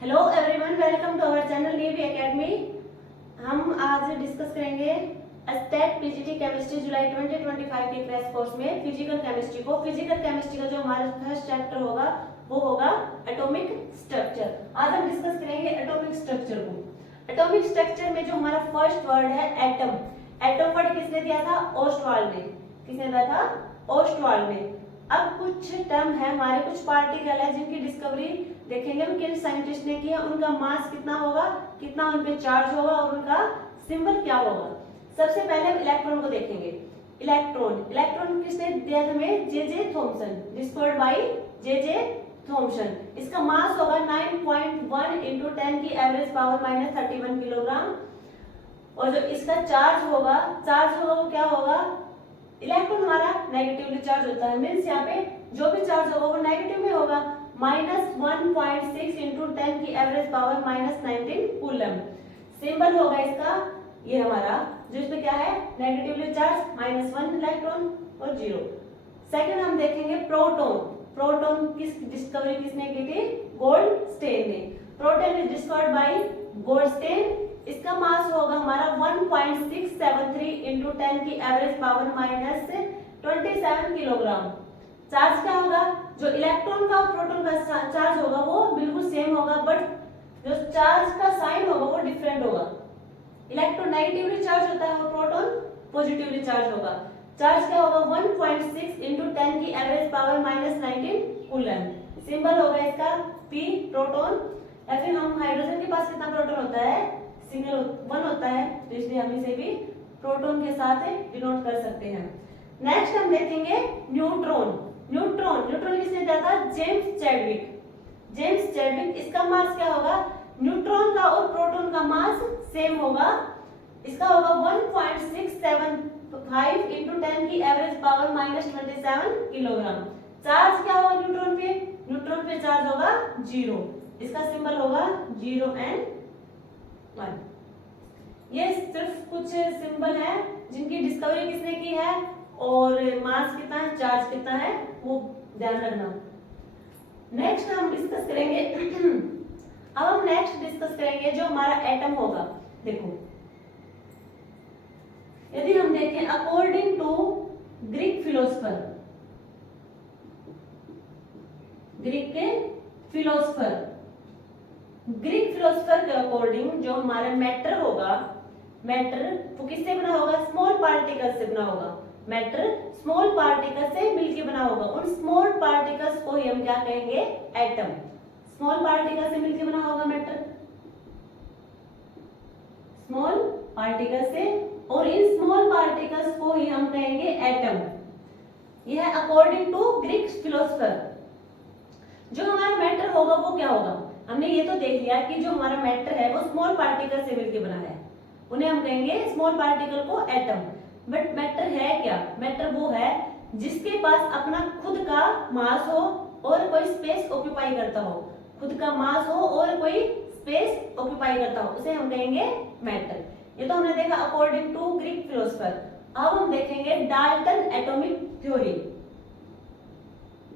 Hello everyone, welcome to our channel navy academy. हम आज discuss करेंगे स्टेट पीजीटी केमिस्ट्री जुलाई 2025 के क्रैश कोर्स में फिजिकल केमिस्ट्री को। फिजिकल केमिस्ट्री का जो हमारा फर्स्ट चैप्टर होगा वो होगा एटॉमिक स्ट्रक्चर। आज हम डिस्कस करेंगे एटॉमिक स्ट्रक्चर को। एटॉमिक स्ट्रक्चर में जो हमारा फर्स्ट वर्ड है एटम। एटम वर्ड किसने दिया था? ओस्टवाल्ड ने। किसने दिया था? ओस्टवाल्ड ने। अब कुछ टर्म है हमारे, कुछ पार्टिकल है जिनकी डिस्कवरी देखेंगे हम किन साइंटिस्ट ने किया, उनका मास कितना होगा, कितना उन पे चार्ज होगा और उनका सिंबल क्या होगा। सबसे पहले हम इलेक्ट्रॉन को देखेंगे। इलेक्ट्रॉन किसने दिया था हमें? J Thomson, discovered by J Thomson. इसका मास होगा 9.1 इंटू 10 की एवरेज पावर माइनस 31 किलोग्राम। और जो इसका चार्ज होगा वो क्या होगा? इलेक्ट्रॉन हमारा नेगेटिवली चार्ज होता है, मीन्स यहाँ पे जो भी चार्ज होगा वो नेगेटिव में होगा। माइनस 1.6 इंटू 10 की average power minus 19 coulomb. Symbol होगा इसका ये हमारा, जो इसमें क्या है? नेगेटिवली चार्ज -1 इलेक्ट्रॉन और 0। सेकंड हम देखेंगे प्रोटॉन। प्रोटॉन किस डिस्कवरी किसने की थी? गोल्डस्टेन ने। Proton is discovered by Goldstein. इसका मास होगा हमारा 1.673 इंटू 10 की average power minus 27 kilogram. Charge क्या होगा? जो इलेक्ट्रॉन का और प्रोटॉन का चार्ज होगा वो बिल्कुल सेम होगा, बट जो चार्ज का साइन होगा वो डिफरेंट होगा। इलेक्ट्रॉन नेगेटिवली चार्ज होता है और प्रोटॉन पॉजिटिवली चार्ज होगा। चार्ज क्या होगा? 1.6 इंटू 10 की average power minus 19 coulomb. Symbol होगा इसका P, प्रोटॉन। या फिर हम हाइड्रोजन के पास कितना प्रोटॉन होता है? सिंगल 1 होता है, तो इसलिए हम इसे भी प्रोटॉन के साथ डिनोट कर सकते हैं। नेक्स्ट हम देखेंगे न्यूट्रॉन। न्यूट्रॉन किसने दिया था? James Chadwick. इसका मास क्या होगा? न्यूट्रॉन का और प्रोटॉन का मास सेम होगा। इसका होगा 1.675 इंटू 10 की average power minus 27 kilogram. Charge क्या होगा न्यूट्रॉन पे? न्यूट्रॉन पे चार्ज होगा 0। इसका सिंबल होगा 0 and 1। ये सिर्फ कुछ सिंबल है जिनकी डिस्कवरी किसने की है और मास कितना है, चार्ज कितना है, वो ध्यान रखना। नेक्स्ट हम डिस्कस करेंगे अब हम नेक्स्ट डिस्कस करेंगे जो हमारा एटम होगा। देखो, यदि हम देखें according to Greek philosopher, Greek philosopher के अकॉर्डिंग जो हमारा मैटर होगा, मैटर वो किससे बना होगा? स्मॉल पार्टिकल से बना होगा। मैटर स्मॉल पार्टिकल से मिलकर बना होगा। उन स्मॉल पार्टिकल्स को ही हम क्या कहेंगे? एटम। स्मॉल पार्टिकल से मिलकर बना होगा मैटर, स्मॉल पार्टिकल से, और इन स्मॉल पार्टिकल्स को ही हम कहेंगे एटम। यह है अकॉर्डिंग टू ग्रीक फिलोसफर। जो हमारा मैटर होगा वो क्या होगा? हमने ये तो देख लिया कि जो हमारा मैटर है वो स्मॉल पार्टिकल से मिलकर बना है, उन्हें हम कहेंगे स्मॉल पार्टिकल को एटम। बट मैटर है क्या? मैटर वो है जिसके पास अपना खुद का मास हो और कोई स्पेस ऑक्यूपाई करता हो। खुद का मास हो और कोई स्पेस ऑक्यूपाई करता हो, उसे हम कहेंगे मैटर। ये तो हमने देखा अकॉर्डिंग टू ग्रीक फिलोसफर। अब हम देखेंगे Dalton atomic theory.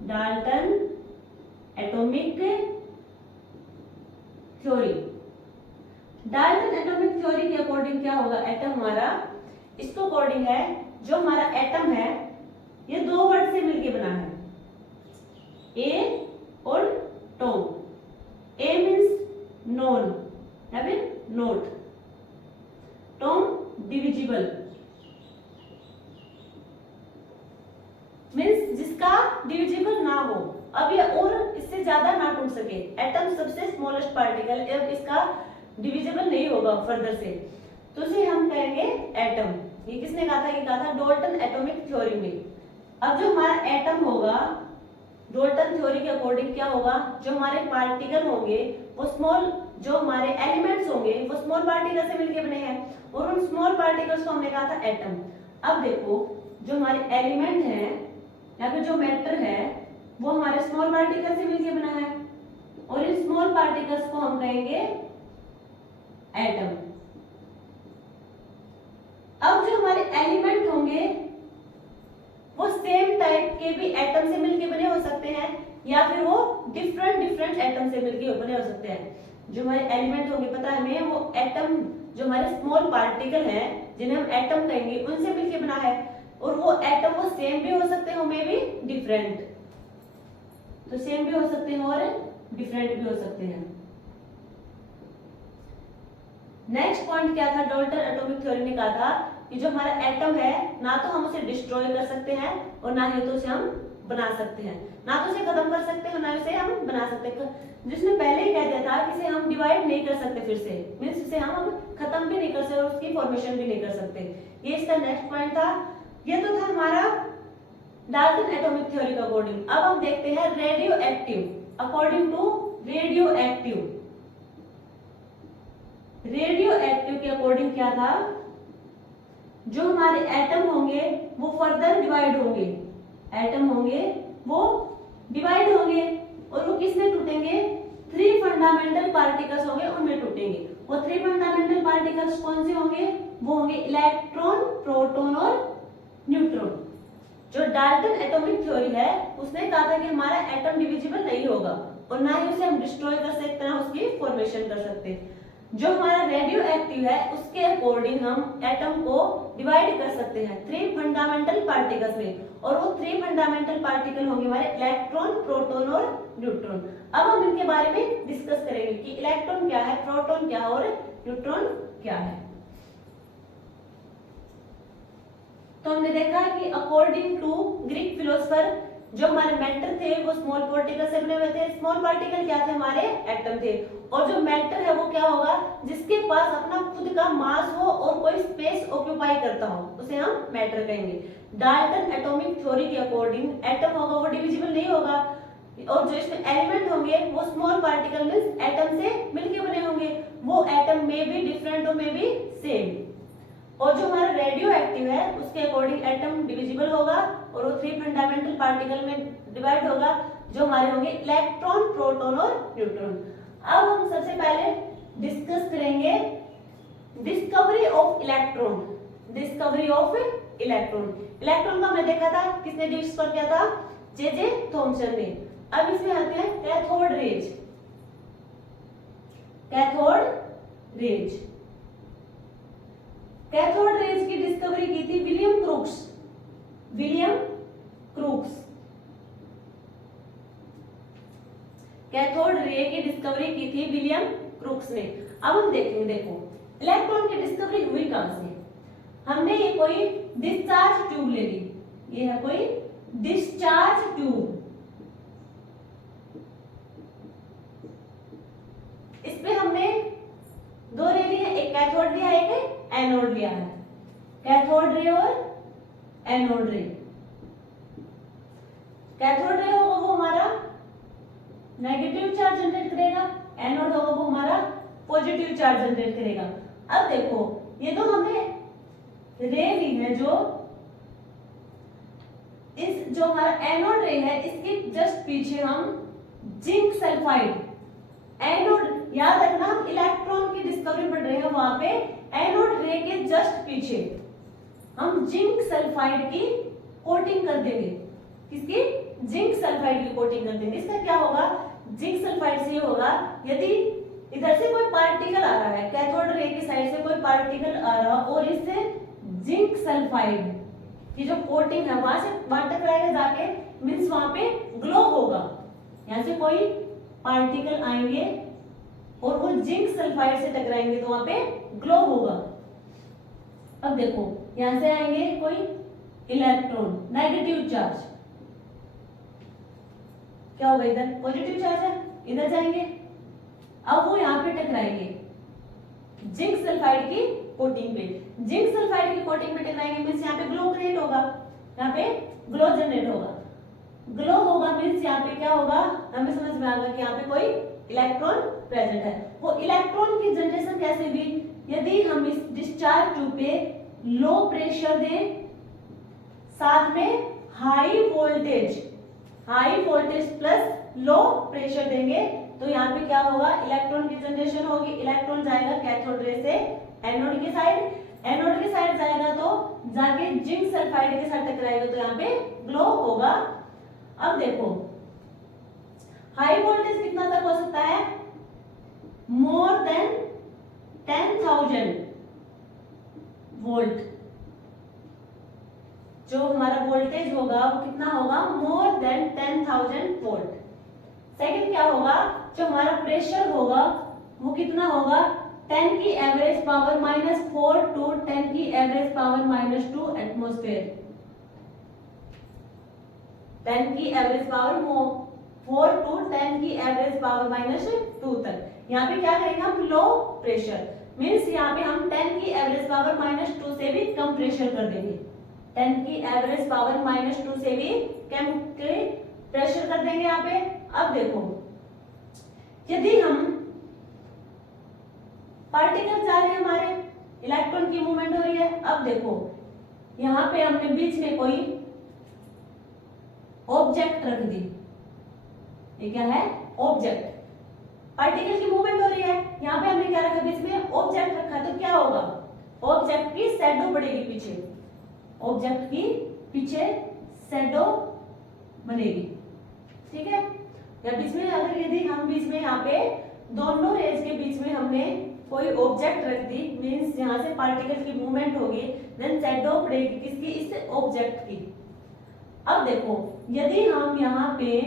Dalton atomic theory. Dalton atomic theory के अकॉर्डिंग क्या होगा? एटम हमारा इसको अकॉर्डिंग है जो हमारा एटम है ये 2 वर्ड से मिलकर बना है, ए और टॉम। ए मीन्स नॉन या फिर नोट, टॉम डिविजिबल मीन्स जिसका डिविजिबल ना हो। अब ये और इससे ज्यादा ना टूट सके। एटम सबसे स्मॉलेस्ट पार्टिकल, अब इसका डिविजिबल नहीं होगा फर्दर से, तो इसे हम कहेंगे एटम। ये किसने कहा था? ये कहा था डाल्टन एटॉमिक थ्योरी में। अब जो हमारा एटम होगा डाल्टन थ्योरी के अकॉर्डिंग क्या होगा? जो हमारे पार्टिकल होंगे वो स्मॉल, जो हमारे एलिमेंट्स होंगे वो स्मॉल पार्टिकल से मिलकर बने हैं और उन स्मॉल पार्टिकल्स को हमने कहा था एटम। अब देखो, जो हमारे एलिमेंट हैं या फिर जो मैटर है वो हमारे स्मॉल पार्टिकल से मिलकर बना है और इन स्मॉल पार्टिकल्स को हम कहेंगे एटम। अब जो हमारे एलिमेंट होंगे वो सेम टाइप के भी एटम से मिलकर बने हो सकते हैं या फिर वो डिफरेंट एटम से मिलकर बने हो सकते हैं। जो हमारे एलिमेंट होंगे पता है हमें, वो एटम जो हमारे स्मॉल पार्टिकल हैं जिन्हें हम एटम कहेंगे उनसे मिलकर बना है। और वो एटम वो सेम भी हो सकते हैं, मे भी डिफरेंट, तो सेम भी हो सकते हैं और डिफरेंट भी हो सकते हैं। नेक्स्ट पॉइंट क्या था, डाल्टन एटॉमिक थ्योरी ने कहा था कि जो हमारा एटम है ना तो हम उसे डिस्ट्रॉय कर सकते हैं और ना ही तो उसे हम बना सकते हैं, ना तो उसे खत्म कर सकते हैं ना उसे हम बना सकते हैं। जिसने पहले ही कह दिया था कि इसे हम डिवाइड नहीं कर सकते, फिर से मींस इसे हम खत्म भी नहीं कर सकते और उसकी फॉर्मेशन भी नहीं कर सकते। ये इसका नेक्स्ट पॉइंट था। ये तो था हमारा डाल्टन एटॉमिक थ्योरी का अकॉर्डिंग। अब हम देखते हैं radioactive, according to radioactive. Radioactive के अकॉर्डिंग क्या था, जो हमारे एटम होंगे वो फर्दर डिवाइड होंगे, एटम होंगे वो डिवाइड होंगे और वो किसमें टूटेंगे, 3 फंडामेंटल पार्टिकल्स होंगे उनमें टूटेंगे। वो 3 फंडामेंटल पार्टिकल्स कौन से होंगे, वो होंगे इलेक्ट्रॉन, प्रोटॉन और न्यूट्रॉन। जो डाल्टन एटॉमिक थ्योरी है उसने कहा था कि हमारा एटम डिविजिबल नहीं होगा और ना ही उसे हम डिस्ट्रॉय कर सकते हैं, उसकी फॉर्मेशन कर सकते हैं। जो हमारा रेडियो एक्टिव है उसके अकॉर्डिंग हम एटम को डिवाइड कर सकते हैं 3 फंडामेंटल पार्टिकल्स में, और वो 3 फंडामेंटल पार्टिकल होंगे हमारे इलेक्ट्रॉन, प्रोटॉन और न्यूट्रॉन। अब हम इनके बारे में डिस्कस करेंगे कि इलेक्ट्रॉन क्या है, प्रोटॉन क्या है और न्यूट्रॉन क्या है। तो हमने देखा कि अकॉर्डिंग टू ग्रीक फिलोसफर जो हमारे मैटर थे वो स्मॉल पार्टिकल से बने हुए थे। स्मॉल पार्टिकल क्या थे, हमारे एटम थे। और जो मैटर है वो क्या होगा, जिसके पास अपना खुद का मास हो और कोई स्पेस ऑक्यूपाई करता हो, उसे हम मैटर कहेंगे। डाल्टन एटॉमिक थ्योरी के अकॉर्डिंग एटम होगा वो डिविजिबल नहीं होगा, और जो इसमें एलिमेंट होंगे वो स्मॉल पार्टिकल मींस एटम से मिलकर बने होंगे। वो एटम में भी डिफरेंट और में भी सेम। और जो हमारा रेडियो एक्टिव है उसके अकॉर्डिंग एटम डिविजिबल होगा और वो 3 फंडामेंटल पार्टिकल में डिवाइड होगा, जो हमारे होंगे इलेक्ट्रॉन, प्रोटॉन और न्यूट्रॉन। अब हम सबसे पहले डिस्कस करेंगे discovery of electron. Discovery of electron, electron को हमने देखा था, किसने डिस्कवर किया था, जे थॉमसन ने। अब इसमें आते हैं cathode rays. Cathode rays, cathode rays की डिस्कवरी की थी William crooks. William crooks cathode ray की डिस्कवरी की थी विलियम क्रूक्स ने। अब हम देखेंगे, देखो इलेक्ट्रॉन की डिस्कवरी हुई कहां से। हमने ये कोई डिस्चार्ज ट्यूब ले ली, ये है कोई डिस्चार्ज ट्यूब। इस पे हमने 2 रे ली है, एक कैथोड लिया है एक एनोड लिया है। कैथोड रे और एनोड रे। कैथोड रे होगा वो हमारा नेगेटिव चार्ज जनरेट करेगा, एनोड होगा वो हमारा पॉजिटिव चार्ज जनरेट करेगा। अब देखो ये तो हमने रे ली है, जो हमारा एनोड रे है इसके जस्ट पीछे हम जिंक सल्फाइड, एनोड याद रखना हम इलेक्ट्रॉन की डिस्कवरी पढ़ रहे हैं, वहां पे एनोड रे के जस्ट पीछे हम जिंक सल्फाइड की कोटिंग कर देंगे। किसकी, जिंक सल्फाइड की कोटिंग कर देंगे। इसका क्या होगा, जिंक सल्फाइड से होगा यदि इधर से कोई पार्टिकल आ रहा है, कैथोड रे की साइड से कोई पार्टिकल आ रहा और इससे जिंक सल्फाइड की जो कोटिंग है वहां टकराएगा जाके, मींस वहां पे ग्लो होगा। यहां से कोई पार्टिकल आएंगे और वो जिंक सल्फाइड से टकराएंगे तो वहां पे ग्लो होगा। अब देखो यहां से आएंगे कोई इलेक्ट्रॉन, नेगेटिव चार्ज, क्या होगा, इधर पॉजिटिव चार्ज है, इधर जाएंगे, अब वो यहां पे टकराएंगे जिंक सल्फाइड की कोटिंग पे। जिंक सल्फाइड की कोटिंग पे टकराएंगे मींस यहाँ पे ग्लो क्रिएट होगा, यहाँ पे ग्लो जनरेट होगा। ग्लो होगा मींस यहाँ पे क्या होगा, हमें समझ में आ गया कि यहाँ पे कोई इलेक्ट्रॉन प्रेजेंट है। वो इलेक्ट्रॉन की जनरेशन कैसे हुई, यदि हम इस डिस्चार्ज ट्यूब पे लो प्रेशर दें साथ में high voltage plus low pressure देंगे तो यहाँ पे क्या होगा, इलेक्ट्रॉन की जनरेशन होगी। इलेक्ट्रॉन जाएगा कैथोड रे से एनोड की साइड, एनोड की साइड जाएगा तो जाके जिंक सल्फाइड के साथ टकराएगा तो यहाँ पे ग्लो होगा। अब देखो हाई वोल्टेज कितना तक हो सकता है, मोर देन 10,000 वोल्ट, जो हमारा वोल्टेज होगा वो कितना होगा, मोर देन 10,000 वोल्ट। सेकंड क्या होगा, जो हमारा प्रेशर होगा वो कितना होगा, 10 की एवरेज पावर -4 टू 10 की एवरेज पावर -2 एटमॉस्फेयर। 10 की एवरेज पावर 4 टू 10 की एवरेज पावर -2 तक। यहाँ पे क्या करेंगे हम, लो प्रेशर, मीन्स यहाँ पे हम 10 की एवरेज पावर -2 से भी कम प्रेशर कर देंगे। 10 की एवरेज पावर -2 से भी कम प्रेशर कर देंगे यहाँ पे। अब देखो, यदि हम पार्टिकल जा रहे हैं, हमारे इलेक्ट्रॉन की मूवमेंट हो रही है। अब देखो यहाँ पे हमने बीच में कोई ऑब्जेक्ट रख दी, ये क्या है, ऑब्जेक्ट। पार्टिकल की मूवमेंट हो रही है, यहाँ पे हमने क्या रखा, बीच में ऑब्जेक्ट रखा, तो क्या होगा, ऑब्जेक्ट की शैडो बढ़ेगी पीछे, ऑब्जेक्ट की पीछे शैडो बनेगी, ठीक है। या बीच में अगर यदि हम बीच में यहाँ पे दोनों रेज के बीच में हमने कोई ऑब्जेक्ट रख दी, मींस यहाँ से पार्टिकल की मूवमेंट होगी, देन शैडो पड़ेगी किसकी, इस ऑब्जेक्ट की। अब देखो, यदि हम यहाँ पे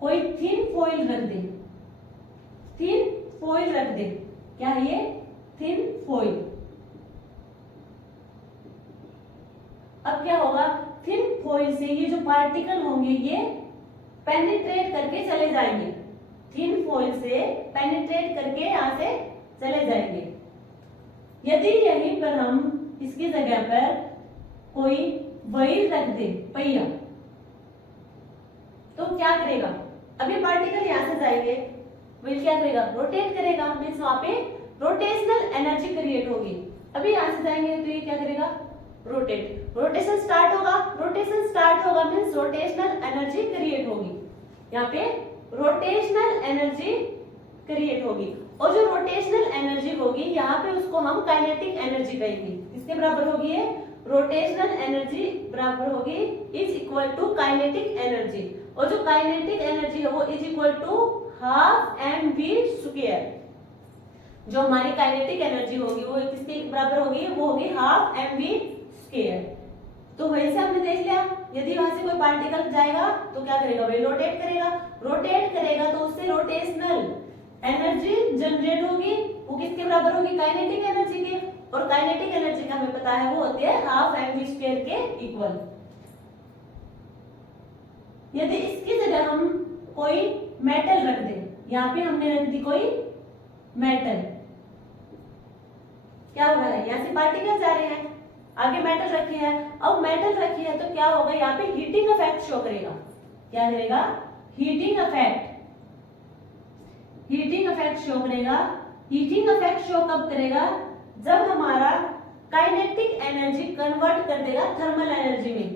कोई थिन फॉइल रख दे, थिन फॉइल रख दे, क्या है ये, थिन फॉइल। अब क्या होगा, थिन फॉइल से ये जो पार्टिकल होंगे ये पेनिट्रेट करके चले जाएंगे, थिन फॉइल से पेनिट्रेट करके यहाँ से चले जाएंगे। यदि यहीं पर हम इसकी जगह पर कोई व्हील रख दे, पहिया, तो क्या करेगा, अभी पार्टिकल यहाँ से जाएंगे, व्हील क्या करेगा, रोटेट करेगा, मीन्स वहां पे रोटेशनल एनर्जी क्रिएट होगी। अभी यहाँ से जाएंगे तो ये क्या करेगा, रोटेट, रोटेशन स्टार्ट होगा, रोटेशन स्टार्ट होगा मींस रोटेशनल एनर्जी क्रिएट होगी, यहाँ पे रोटेशनल एनर्जी क्रिएट होगी। और जो रोटेशनल एनर्जी होगी यहाँ पे उसको हम काइनेटिक एनर्जी कहेंगे। इसके बराबर होगी ये, रोटेशनल एनर्जी बराबर होगी is equal to kinetic energy, और जो काइनेटिक एनर्जी है वो is equal to half mv²। जो हमारी काइनेटिक एनर्जी होगी वो किसके बराबर होगी, वो होगी हाफ mv²। तो वहीं से हमने देख लिया, यदि वहां से कोई पार्टिकल जाएगा तो क्या करेगा, वही रोटेट करेगा, रोटेट करेगा तो उससे रोटेशनल एनर्जी जनरेट होगी, वो किसके बराबर होगी, काइनेटिक एनर्जी के। और काइनेटिक एनर्जी का हमें पता है वो होती है हाफ mv² के इक्वल। यदि इसकी जगह हम कोई मेटल रख दें, यहाँ पे हमने रख दी कोई मेटल, क्या हो रहा है, यहाँ से पार्टिकल जा रहे हैं, आगे मेटल रखी है। अब मेटल रखी है तो क्या होगा, यहाँ पे हीटिंग इफेक्ट शो करेगा, क्या करेगा, heating effect, heating effect show करेगा। हीटिंग इफेक्ट शो कब करेगा, जब हमारा काइनेटिक एनर्जी कन्वर्ट कर देगा थर्मल एनर्जी में।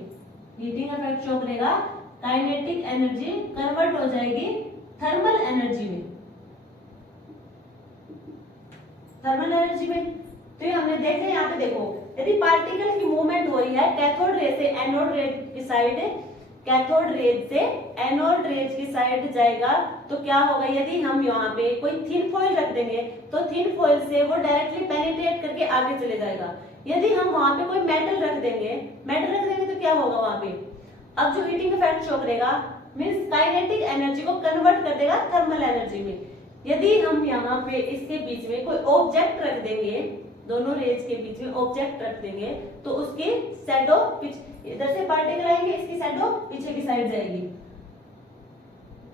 हीटिंग इफेक्ट शो करेगा, काइनेटिक एनर्जी कन्वर्ट हो जाएगी थर्मल एनर्जी में, थर्मल एनर्जी में। तो ये हमने देखे, यहाँ पे देखो, यदि पार्टिकल की मूवमेंट हो रही है कैथोड रे से एनोड रे की साइड, कैथोड रेज से एनोड रेज की साइड जाएगा तो क्या होगा, यदि हम यहाँ पे कोई थिन फॉइल रख देंगे तो थिन फॉइल से वो डायरेक्टली पेनिट्रेट करके आगे चले जाएगा। यदि हम वहां पे कोई मेटल रख देंगे, मेटल रख देंगे तो क्या होगा वहां पे, अब जो हीटिंग इफेक्ट शो करेगा मींस काइनेटिक एनर्जी को कन्वर्ट कर देगा थर्मल एनर्जी में। यदि हम यहाँ पे इसके बीच में कोई ऑब्जेक्ट रख देंगे, दोनों रेज के बीच में ऑब्जेक्ट रख देंगे तो उसकी शैडो इधर से पार्टिकल आएंगे, इसकी शैडो पीछे की साइड जाएगी।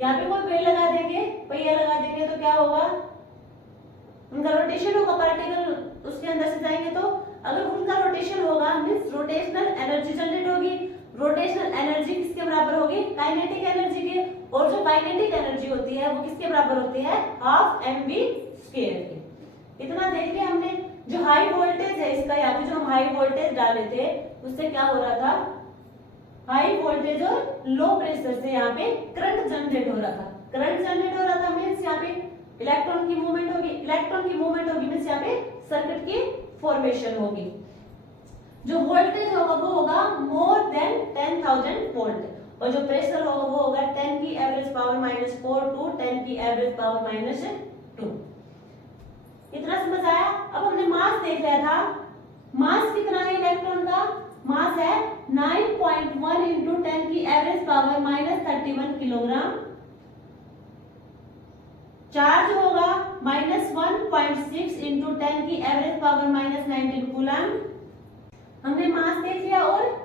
यहाँ पे कोई पेड़ लगा देंगे, पहिया लगा देंगे तो क्या होगा, उनका रोटेशन होगा, पार्टिकल उसके अंदर से जाएंगे तो अगर उनका रोटेशन होगा मींस रोटेशनल एनर्जी जनरेट होगी। रोटेशनल एनर्जी किसके बराबर होगी, काइनेटिक एनर्जी के। और जो काइनेटिक एनर्जी होती है वो किसके बराबर होती है, हाफ mv² के। इतना देख लिया हमने। जो हाई वोल्टेज है इसका, यहाँ पे जो हम हाई वोल्टेज डाले थे उससे क्या हो रहा था, हाई वोल्टेज और लो प्रेशर से यहाँ पे करंट जनरेट हो रहा था। करंट जनरेट हो रहा था मींस यहाँ पे इलेक्ट्रॉन की मूवमेंट होगी, इलेक्ट्रॉन की मूवमेंट होगी मींस यहाँ पे सर्किट की फॉर्मेशन होगी। जो वोल्टेज होगा वो होगा मोर देन 10,000 वोल्ट, और जो प्रेशर होगा वो होगा 10 की एवरेज पावर -4 टू 10 की एवरेज पावर -2। इतना समझ आया। अब हमने मास देख लिया था। मास कितना है इलेक्ट्रॉन का? मास है 9.1 इंटू 10 की एवरेज पावर -31 किलोग्राम। चार्ज होगा -1.6 इंटू 10 की एवरेज पावर -19 कूलम। हमने मास देख लिया और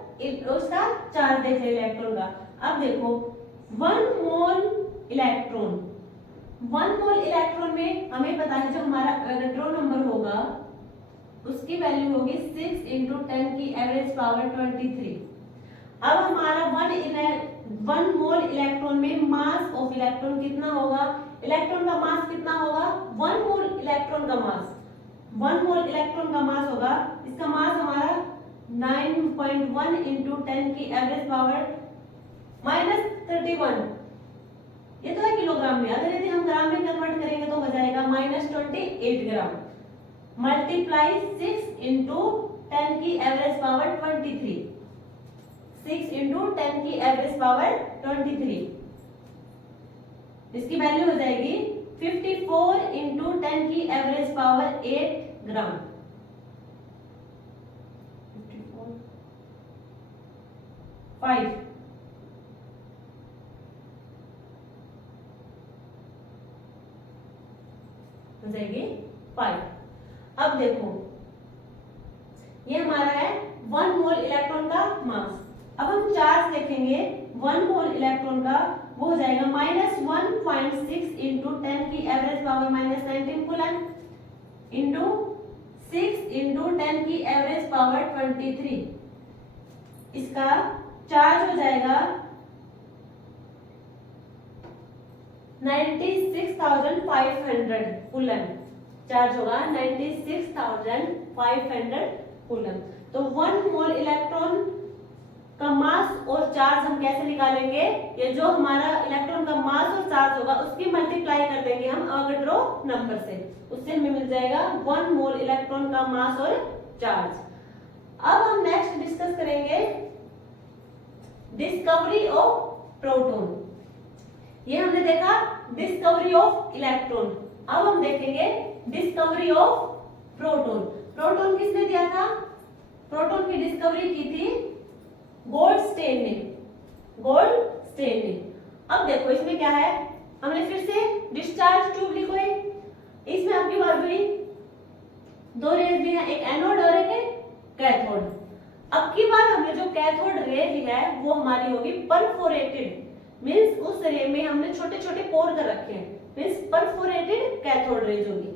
उसका चार्ज देख लिया इलेक्ट्रॉन का। अब देखो 1 मोल इलेक्ट्रॉन में हमें पता है जो हमारा इलेक्ट्रॉन नंबर होगा उसकी वैल्यू होगी 6 इंटू 10 की एवरेज पावर 23। अब हमारा 1 मोल इलेक्ट्रॉन में मास ऑफ इलेक्ट्रॉन कितना होगा? इलेक्ट्रॉन का मास कितना होगा? 1 मोल इलेक्ट्रॉन का मास 1 मोल इलेक्ट्रॉन का मास होगा, इसका मास हमारा 9.1 इंटू 10 की एवरेज पावर -31। ये तो है किलोग्राम में, अगर यदि हम ग्राम में कन्वर्ट करेंगे तो हो जाएगा -28 ग्राम मल्टीप्लाई 6 इंटू 10 की एवरेज पावर 23। 6 इंटू 10 की एवरेज पावर 23, इसकी वैल्यू हो जाएगी 54 इंटू 10 की एवरेज पावर 8 ग्राम। 5 हो जाएगी 5। अब देखो ये हमारा है 1 मोल इलेक्ट्रॉन का मास। अब हम चार्ज देखेंगे 1 मोल इलेक्ट्रॉन का, वो हो जाएगा -1.6 इंटू 10 की average power -19 coulomb into 6 into 10 की एवरेज पावर 23। इसका चार्ज हो जाएगा 96,500 कूलम। चार्ज होगा 96,500 कूलम। तो 1 मोल इलेक्ट्रॉन का मास और चार्ज हम कैसे निकालेंगे? ये जो हमारा इलेक्ट्रॉन का मास और चार्ज होगा उसकी मल्टीप्लाई कर देंगे हम अवोगाड्रो नंबर से, उससे हमें मिल जाएगा 1 मोल इलेक्ट्रॉन का मास और चार्ज। अब हम नेक्स्ट डिस्कस करेंगे डिस्कवरी ऑफ प्रोटॉन। ये हमने देखा डिस्कवरी ऑफ इलेक्ट्रॉन। अब हम देखेंगे डिस्कवरी ऑफ प्रोटॉन। प्रोटॉन किसने दिया था? प्रोटॉन की डिस्कवरी की थी गोल्डस्टेन ने। अब देखो इसमें क्या है, हमने फिर से डिस्चार्ज ट्यूब लिखो है। इसमें आपकी बात हुई 2 रेज भी है, एक एनोड और एक कैथोड। अब की बार हमने जो कैथोड रे ली है वो हमारी होगी परफोरेटेड, मींस उस रे में हमने छोटे छोटे पोर कर रखे हैं, मींस परफोरेटेड कैथोड रेज होगी।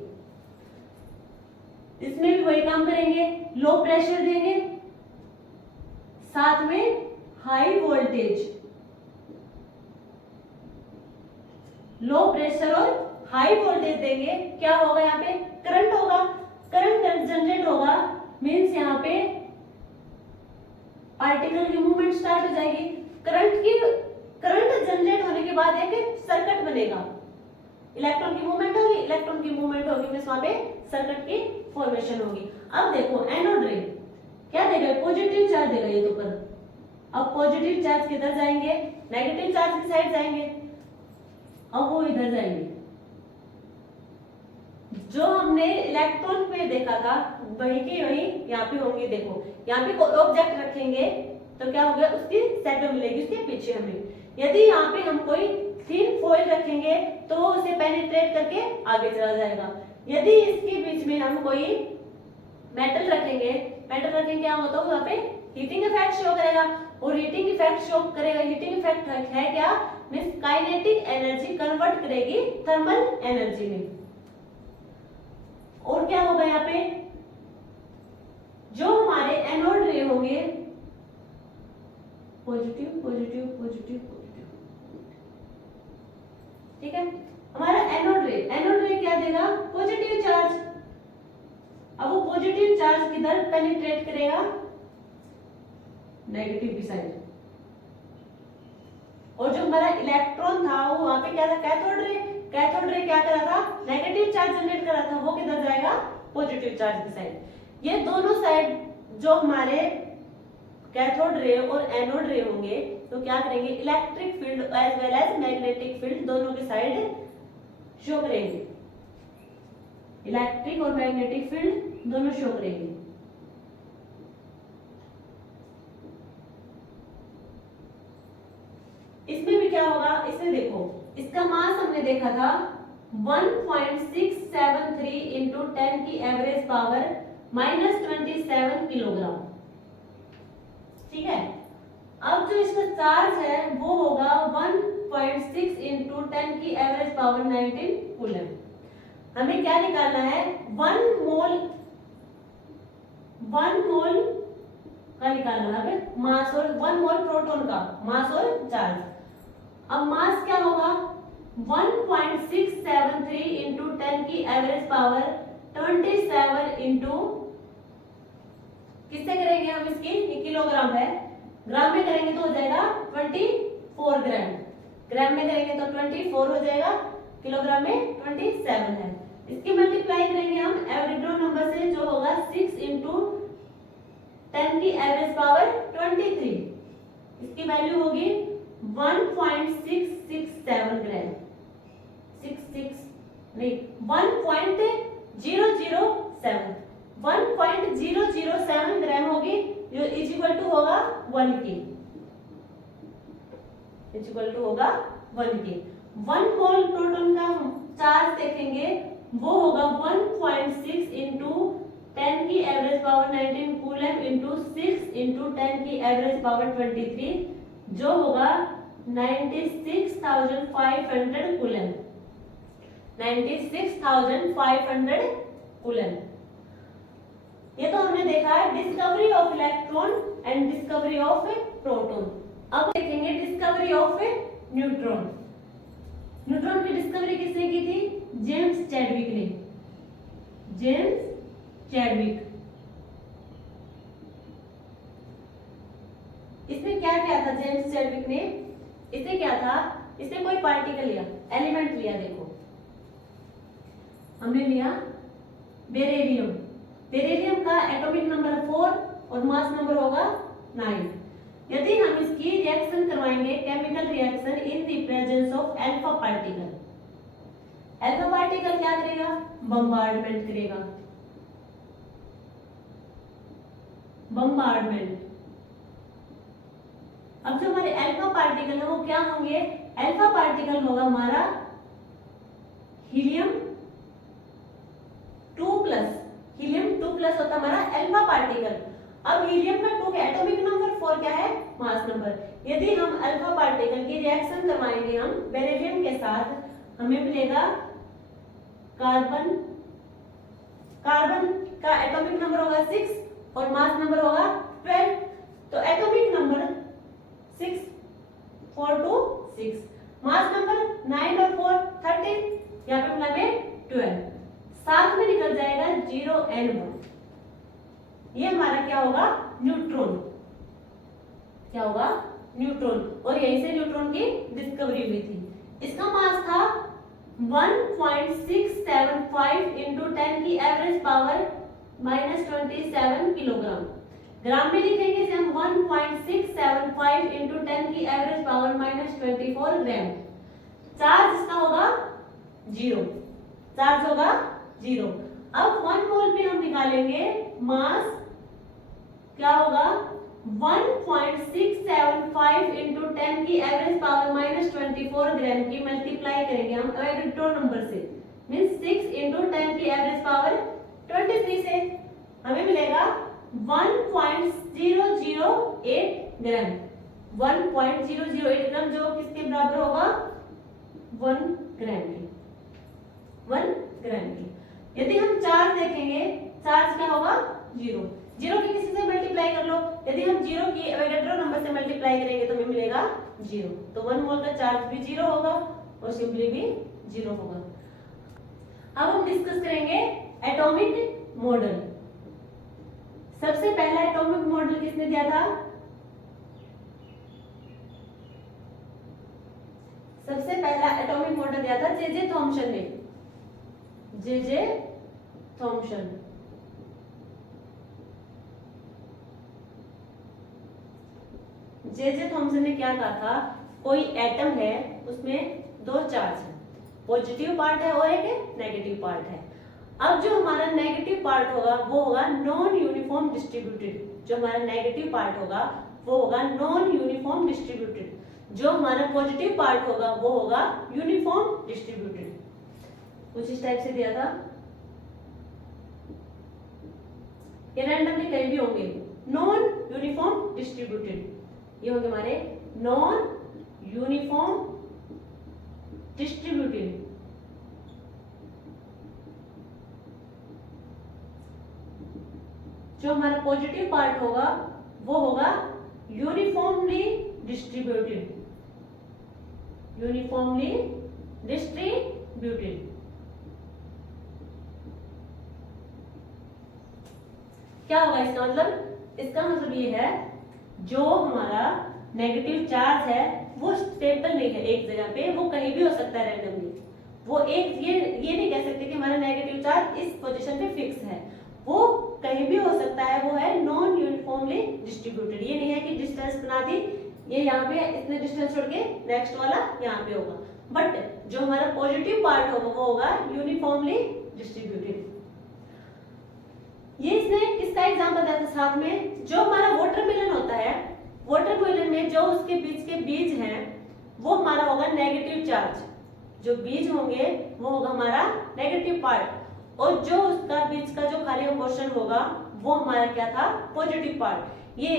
इसमें भी वही काम करेंगे, लो प्रेशर देंगे, साथ में हाई वोल्टेज। लो प्रेशर और हाई वोल्टेज देंगे, क्या होगा? यहाँ पे करंट होगा, करंट जनरेट होगा, मींस यहाँ पे पार्टिकल की मूवमेंट स्टार्ट हो जाएगी। करंट जनरेट होने के बाद एक सर्किट बनेगा, इलेक्ट्रॉन की मूवमेंट होगी, मींस वहां पे सर्किट की फॉर्मेशन होगी। अब देखो एनोड रे क्या देगा? पॉजिटिव चार्ज देगा ये तो पर। अब पॉजिटिव चार्ज किधर जाएंगे? नेगेटिव चार्ज की साइड जाएंगे, अब वो इधर जाएंगे। जो हमने इलेक्ट्रॉन पे देखा था वही की वही यहाँ पे होंगे। देखो यहाँ पे कोई ऑब्जेक्ट रखेंगे तो क्या होगा? उसकी शैडो मिलेगी उसके पीछे हमें। यदि यहाँ पे हम कोई थिन फॉइल रखेंगे तो वो उसे पेनिट्रेट करके आगे चला जाएगा। यदि इसके बीच में हम कोई मेटल रखेंगे क्या होता है? वहाँ पे हीटिंग इफेक्ट शो करेगा, और हीटिंग इफेक्ट शो करेगा। हीटिंग इफेक्ट है क्या? मींस काइनेटिक एनर्जी कन्वर्ट करेगी थर्मल एनर्जी में। और क्या होगा यहाँ पे? जो हमारे एनोड रे होंगे पॉजिटिव पॉजिटिव पॉजिटिव पॉजिटिव, ठीक है। हमारा एनोड रे क्या देगा? Positive charge. अब वो पॉजिटिव चार्ज किधर पेनिट्रेट करेगा? नेगेटिव की साइड। और जो हमारा इलेक्ट्रॉन था वो वहां पे क्या था? कैथोड रे क्या कर रहा था? नेगेटिव चार्ज जनरेट कर रहा था, वो किधर जाएगा? पॉजिटिव चार्ज की साइड। ये दोनों साइड जो हमारे कैथोड रे और एनोड रे होंगे तो क्या करेंगे, electric field as well as magnetic field दोनों के साइड शो करेंगे, इलेक्ट्रिक और मैग्नेटिक फील्ड दोनों शो करेंगे। इसमें भी क्या होगा, इसमें देखो इसका मास हमने देखा था 1.673 इंटू 10 की एवरेज पावर -27 किलोग्राम, ठीक है। अब जो इसका चार्ज है वो होगा 1.6 इंटू 10 की एवरेज पावर 19 कूलम। हमें क्या निकालना है, 1 मोल का निकालना है मास और 1 मोल प्रोटॉन का मास और चार्ज। अब मास क्या होगा, 1.673 इंटू 10 की एवरेज पावर 27 इंटू किससे करेंगे हम, इसकी किलोग्राम है, ग्राम में करेंगे तो हो जाएगा 24 ग्राम, ग्राम में करेंगे तो 24 हो जाएगा, किलोग्राम में 27 है। इसकी मल्टीप्लाई करेंगे हम एवोगाड्रो नंबर से, जो होगा 6 इंटू 10 की एवरेज पावर 23, इसकी वैल्यू होगी 1.667 ग्राम, 1.007 ग्राम होगी, जो इज इक्वल टू होगा 1 के, इज इक्वल टू होगा 1 के। 1 मोल प्रोटॉन का चार्ज देखेंगे वो होगा 1.6 इंटू 10 की average power 19 coulomb into 6 into 10 की एवरेज पावर 23, जो होगा 96,500 कूलम, 96,500 कूलम। ये तो हमने देखा है discovery of electron and discovery of proton. अब देखेंगे डिस्कवरी ऑफ न्यूट्रॉन। न्यूट्रॉन की डिस्कवरी किसने की थी, जेम्स चैडविक ने, जेम्स चैडविक। इसमें क्या किया था जेम्स चैडविक ने, इसने क्या था, इसने कोई पार्टिकल लिया, एलिमेंट लिया, देखो हमने लिया बेरिलियम, बेरिलियम का एटॉमिक नंबर 4 और मास नंबर होगा 9। यदि हम इसकी रिएक्शन करवाएंगे, chemical reaction in the presence of alpha particle, alpha particle क्या करेगा, बम्बार्डमेंट करेगा, बम्बार्डमेंट। अब जो हमारे अल्फा पार्टिकल है वो क्या होंगे, अल्फा पार्टिकल होगा हमारा हीलियम 2+, हीलियम 2+ होता है हमारा अल्फा पार्टिकल। अब हीलियम का 2 के एटॉमिक नंबर 4 क्या है, मास नंबर। यदि हम अल्फा पार्टिकल की रिएक्शन करवाएंगे हम बेरिलियम के साथ, हमें मिलेगा कार्बन, कार्बन का एटॉमिक नंबर होगा 6 और मास नंबर होगा 12, तो एटॉमिक नंबर 6 4 2 6, मास नंबर 9 और 4 13, यहाँ पे मिला में 12, साथ में निकल जाएगा 0 and 1। ये हमारा क्या होगा, न्यूट्रॉन, क्या होगा, न्यूट्रॉन। और यहीं से न्यूट्रॉन की डिस्कवरी हुई थी। इसका मास था 1.675 इंटू 10 की एवरेज पावर -27 किलोग्राम। ग्राम में लिखेंगे इसे हम 1.675 इंटू 10 की एवरेज पावर -24 ग्राम। चार्ज इसका होगा 0, चार्ज होगा 0। अब 1 मोल पे हम निकालेंगे मास, क्या होगा 1.675 इंटू 10 की एवरेज पावर -24 ग्राम की मल्टीप्लाई करेंगे हम एवोगाड्रो नंबर से, मींस 6 इंटू 10 की एवरेज पावर 23 से, हमें मिलेगा 1.008 ग्राम, 1.008 ग्राम, जो किसके बराबर होगा, 1 ग्राम की, 1 ग्राम की। यदि हम चार्ज देखेंगे, चार्ज क्या होगा 0, 0 की किसी से मल्टीप्लाई कर लो, यदि हम 0 की एवोगाड्रो नंबर से मल्टीप्लाई करेंगे तो हमें मिलेगा 0, तो 1 मोल का चार्ज भी 0 होगा और सिंपली भी 0 होगा। अब हम डिस्कस करेंगे एटॉमिक मॉडल। सबसे पहला एटॉमिक मॉडल किसने दिया था, सबसे पहला एटॉमिक मॉडल दिया था जे थॉमसन ने, जे थॉमसन। जे थॉमसन ने क्या कहा था, कोई एटम है उसमें दो चार्ज है, पॉजिटिव पार्ट है और एक नेगेटिव पार्ट है। अब जो हमारा नेगेटिव पार्ट होगा वो होगा नॉन यूनिफॉर्म डिस्ट्रीब्यूटेड। जो हमारा नेगेटिव पार्ट होगा वो होगा नॉन यूनिफॉर्म डिस्ट्रीब्यूटेड। जो हमारा पॉजिटिव पार्ट होगा वो होगा यूनिफॉर्म डिस्ट्रीब्यूटेड। कुछ इस टाइप से दिया था, ये रैंडमली कहीं भी होंगे। नॉन यूनिफॉर्म डिस्ट्रीब्यूटेड, ये होंगे हमारे नॉन यूनिफॉर्म डिस्ट्रीब्यूटेड। जो हमारा पॉजिटिव पार्ट होगा वो होगा यूनिफॉर्मली डिस्ट्रीब्यूटेड, यूनिफॉर्मली डिस्ट्रीब्यूटेड। क्या होगा इसका मतलब? इसका मतलब ये है जो हमारा नेगेटिव चार्ज है वो स्टेबल नहीं है एक जगह पे, वो कहीं भी हो सकता है रैंडमली। वो एक ये नहीं कह सकते कि हमारा नेगेटिव चार्ज इस पोजीशन पे फिक्स है, वो कहीं भी हो सकता है। वो है नॉन यूनिफॉर्मली डिस्ट्रीब्यूटेड। ये नहीं है कि डिस्टेंस बना दी, ये यहाँ पे इतने डिस्टेंस छोड़ के नेक्स्ट वाला यहाँ पे होगा, बट जो हमारा पॉजिटिव पार्ट होगा वो होगा यूनिफॉर्मली डिस्ट्रीब्यूटेड। ये इसने किसका एग्जांपल दिया था साथ में? जो हमारा वाटरमेलन होता है, वाटरमेलन में जो उसके बीच के बीज हैं वो हमारा होगा नेगेटिव चार्ज। जो बीज होंगे वो होगा हमारा नेगेटिव पार्ट, और जो उसका बीच का जो खाली पोर्शन होगा वो हमारा क्या था? Positive part. ये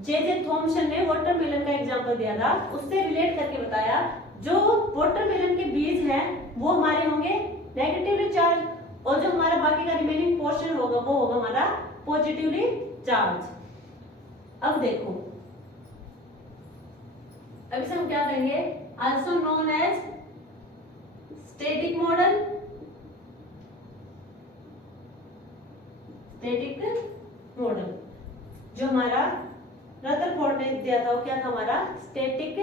जे थॉमसन ने वाटरमेलन का एग्जांपल दिया था, उससे रिलेट करके बताया जो वाटरमेलन के बीज हैं वो हमारे होंगे नेगेटिवली चार्ज, और जो हमारा बाकी का रिमेनिंग पोर्शन होगा वो होगा हमारा पॉजिटिवली चार्ज। अब देखो, अब इसे हम क्या कहेंगे? Also known as static model. Static model जो हमारा रदरफोर्ड ने दिया था वो क्या था? हमारा स्टैटिक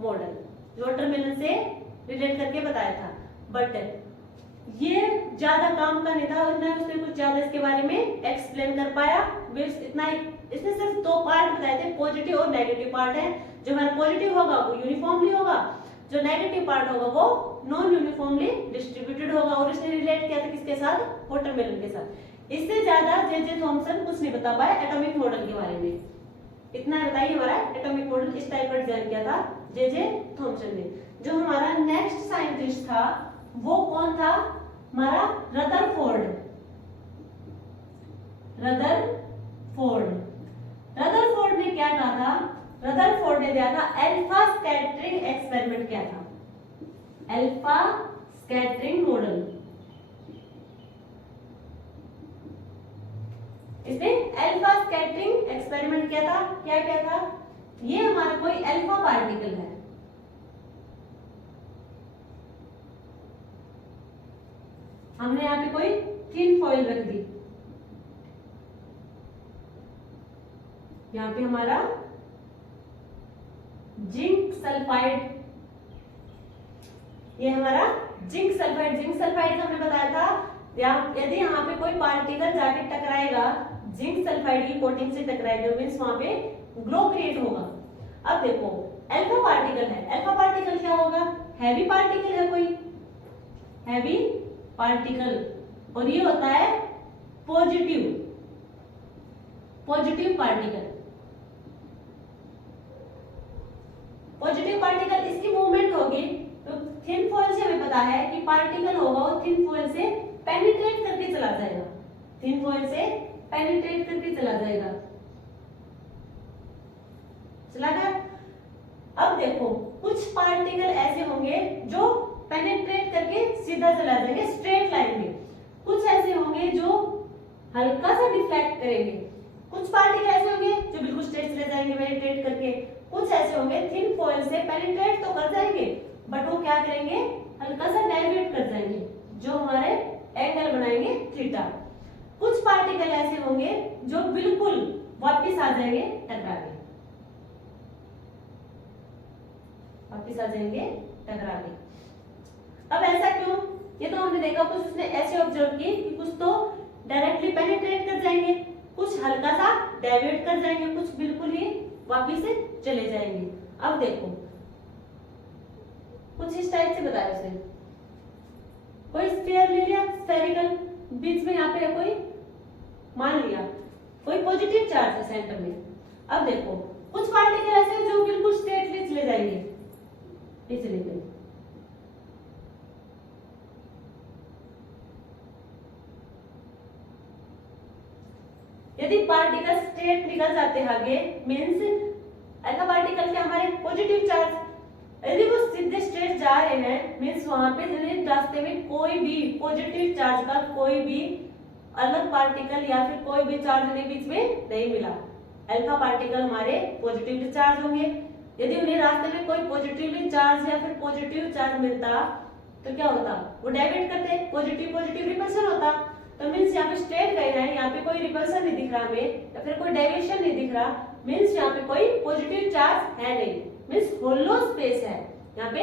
मॉडल। वाटरमेलन से रिलेट करके बताया था, बट ये ज्यादा काम का नहीं था, उतना उसने कुछ ज्यादा इसके बारे में एक्सप्लेन कर पाया। इतना इसने सिर्फ दो पार्ट बताए थे, पॉजिटिव और नेगेटिव पार्ट है। जो हमारा पॉजिटिव होगा वो यूनिफॉर्मली होगा, जो नेगेटिव पार्ट होगा वो नॉन यूनिफॉर्मली डिस्ट्रीब्यूटेड होगा। और इसने रिलेट किया था किसके साथ? वाटरमेलन के साथ। इससे ज्यादा जे थॉमसन कुछ नहीं बता पाया एटॉमिक मॉडल के बारे में। इतना बताइए, हमारा एटॉमिक मॉडल इस टाइप का डिजाइन किया था जे थॉमसन ने। जो हमारा नेक्स्ट साइंटिस्ट था वो कौन था? हमारा रदरफोर्ड। रदरफोर्ड ने क्या कहा था? रदरफोर्ड ने दिया था अल्फा स्कैटरिंग एक्सपेरिमेंट किया था, अल्फा स्कैटरिंग मॉडल। इसने अल्फा स्कैटरिंग एक्सपेरिमेंट किया था। क्या किया था? ये हमारा कोई अल्फा पार्टिकल है, हमने यहाँ पे कोई थिन फॉइल रख दी, यहाँ पे हमारा जिंक सल्फाइड, ये हमारा जिंक सल्फाइड का हमने बताया था यदि यहाँ पे कोई पार्टिकल जाके टकराएगा, जिंक सल्फाइड की कोटिंग से टकराएगा, मींस वहां पे ग्लो क्रिएट होगा। अब देखो अल्फा पार्टिकल है, अल्फा पार्टिकल क्या होगा? हैवी पार्टिकल है, कोई हैवी पार्टिकल, और ये होता है पॉजिटिव पार्टिकल। पॉजिटिव पार्टिकल इसकी मूवमेंट होगी तो थिन फॉइल से हमें पता है कि पार्टिकल होगा वो थिन फॉइल से पेनिट्रेट करके चला जाएगा, थिन फॉइल से पेनिट्रेट करके चला जाएगा, चला गया। अब देखो कुछ पार्टिकल ऐसे होंगे जो पेनिट्रेट करके सीधा चला जाएंगे स्ट्रेट लाइन में, कुछ ऐसे होंगे जो हल्का सा डिफ्लेक्ट करेंगे, कुछ पार्टिकल ऐसे होंगे जो बिल्कुल स्ट्रेट चले जाएंगे पेनिट्रेट करके, कुछ ऐसे होंगे थिन फॉइल से पेनिट्रेट तो कर जाएंगे बट वो क्या करेंगे? हल्का सा डेविएट कर जाएंगे जो हमारे एंगल बनाएंगे थीटा। कुछ पार्टिकल ऐसे होंगे जो बिल्कुल वापस आ जाएंगे टकरा के, वापस आ जाएंगे टकरा के। अब ऐसा क्यों? ये तो हमने देखा कुछ उसने ऐसे ऑब्जर्व किए कि कुछ तो डायरेक्टली पेनिट्रेट कर जाएंगे, कुछ हल्का सा डेविएट कर जाएंगे, कुछ बिल्कुल ही वापस से चले जाएंगे। अब देखो कुछ इस टाइप से बताया उसने, कोई स्फीयर ले लिया स्फेरिकल, बीच में यहाँ पे कोई मान लिया कोई पॉजिटिव चार्ज है सेंटर में। अब देखो कुछ पार्टिकल ऐसे हैं जो बिल्कुल स्ट्रेटली चले जाएंगे पिछले पे, यदि पार्टिकल स्ट्रेट निकल जाते हैं आगे मींस अल्फा पार्टिकल के हमारे पॉजिटिव चार्ज, यदि वो सीधे स्ट्रेट जा रहे हैं मींस वहां पे रास्ते में कोई भी पॉजिटिव चार्ज का कोई भी अलग पार्टिकल या फिर कोई भी चार्ज उन्हें बीच में नहीं मिला, अल्फा पार्टिकल हमारे पॉजिटिव चार्ज होंगे। यदि उन्हें रास्ते में कोई पॉजिटिवली चार्ज या फिर पॉजिटिव चार्ज मिलता तो क्या होता, वो डाइवर्ट करते, पॉजिटिव पॉजिटिव रिपल्शन होता। तो मींस यहाँ पे स्ट्रेट गए हैं, यहाँ पे कोई रिपल्शन नहीं दिख रहा हमें या फिर कोई डाइवर्शन नहीं दिख रहा, मींस यहाँ पे कोई पॉजिटिव चार्ज है नहीं, मींस होलो स्पेस है, यहाँ पे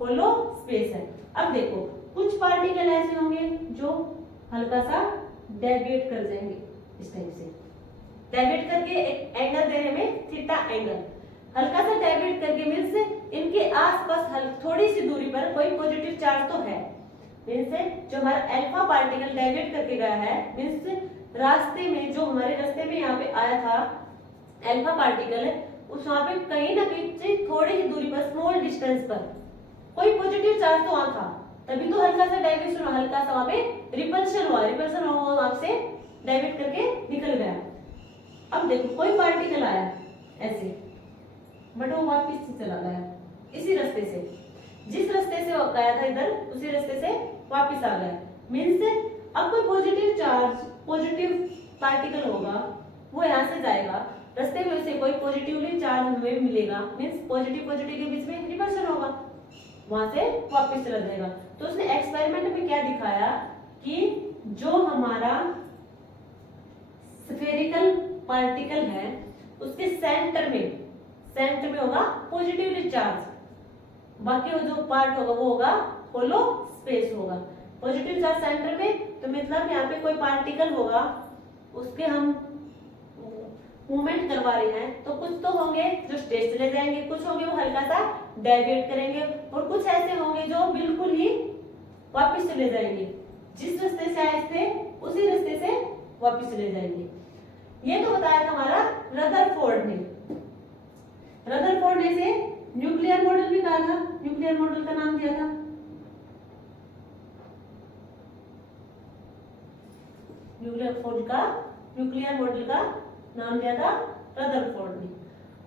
होलो स्पेस है। अब देखो कुछ पार्टिकल ऐसे होंगे जो हल्का सा डेविएट कर जाएंगे, इस टाइप से डेविएट करके एक एंगल दे रहे में थीटा एंगल, हल्का सा डेविएट करके मींस इनके आसपास थोड़ी सी दूरी पर कोई पॉजिटिव चार्ज तो है, मींस जो हमारा अल्फा पार्टिकल डेविएट करके गया है मींस रास्ते में जो हमारे रास्ते में यहाँ पे आया था अल्फा पार्टिकल उस वहां पे कहीं ना कहीं थोड़ी ही दूरी पर स्मॉल डिस्टेंस पर कोई पॉजिटिव चार्ज तो वहां था, तभी तो हल्का सा डाइवर्शन हुआ, हल्का सा वहां पे रिपल्शन हुआ वहां से डाइवर्ट करके निकल गया। अब देखो कोई पार्टिकल आया ऐसे बट वो वापस से चला गया इसी रास्ते से, जिस रास्ते से वो गया था इधर उसी रास्ते से वापस आ गया, मींस अब कोई पॉजिटिव चार्ज पॉजिटिव पार्टिकल होगा वो यहाँ से जाएगा, रास्ते में उसे कोई पॉजिटिवली चार्ज हमें मिलेगा, मींस पॉजिटिव पॉजिटिव के बीच में रिपल्शन होगा, वहां से वापस चला जाएगा। तो उसने एक्सपेरिमेंट में क्या दिखाया कि जो हमारा स्फेरिकल पार्टिकल है उसके सेंटर में होगा पॉजिटिवली चार्ज, बाकी वो जो पार्ट होगा वो होगा होलो स्पेस होगा, पॉजिटिव चार्ज सेंटर में, तो मतलब यहाँ पे कोई पार्टिकल होगा उसके हम मूवमेंट करवा रहे हैं तो कुछ तो होंगे जो स्ट्रेट चले जाएंगे, कुछ होंगे वो हल्का सा डेविएट करेंगे और कुछ ऐसे होंगे जो बिल्कुल ही वापस चले जाएंगे, जिस रास्ते से आए थे उसी रास्ते से वापस चले जाएंगे। ये तो बताया था हमारा रदरफोर्ड ने। रदरफोर्ड ने इसे न्यूक्लियर मॉडल भी कहा था, न्यूक्लियर मॉडल का नाम दिया था, न्यूक्लियर मॉडल का नाम दिया था रदरफोर्ड ने।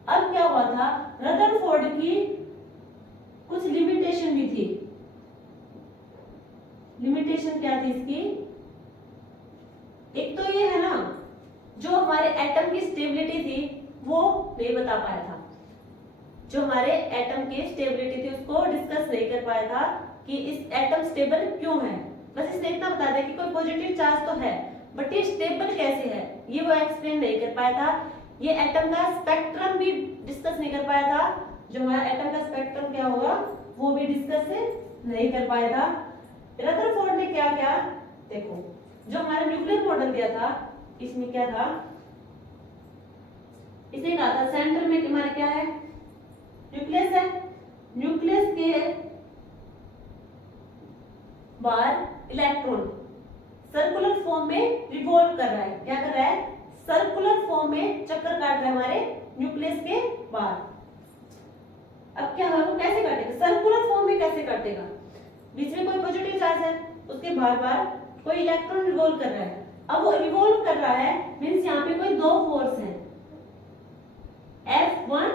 अब क्या हुआ था, रदरफोर्ड की कुछ लिमिटेशन भी थी। लिमिटेशन क्या थी इसकी, एक तो ये है ना जो हमारे एटम की स्टेबिलिटी थी वो नहीं बता पाया था, जो हमारे एटम की स्टेबिलिटी थी उसको डिस्कस नहीं कर पाया था कि इस एटम स्टेबल क्यों है, बस इसने इतना बता दिया कि कोई पॉजिटिव चार्ज तो है बट ये स्टेबल कैसे है ये वो एक्सप्लेन नहीं कर पाया था। ये एटम का स्पेक्ट्रम भी डिस्कस नहीं कर पाया था, जो हमारा एटम का स्पेक्ट्रम क्या होगा वो भी डिस्कस नहीं कर पाया था। रदरफोर्ड ने क्या क्या देखो, जो हमारा न्यूक्लियर मॉडल दिया था इसमें क्या था, इसने कहा था सेंटर में हमारा क्या है, न्यूक्लियस है, न्यूक्लियस के बाहर इलेक्ट्रॉन सर्कुलर फॉर्म में रिवॉल्व कर रहा है, क्या कर रहा है, सर्कुलर फॉर्म में चक्कर काट रहा है हमारे न्यूक्लियस के बाहर। अब क्या है वो कैसे काटेगा, सर्कुलर फॉर्म में कैसे काटेगा, बीच में कोई पॉजिटिव चार्ज है उसके बार बार कोई इलेक्ट्रॉन रिवॉल्व कर रहा है। अब वो रिवॉल्व कर रहा है मींस यहाँ पे कोई दो फोर्स है F1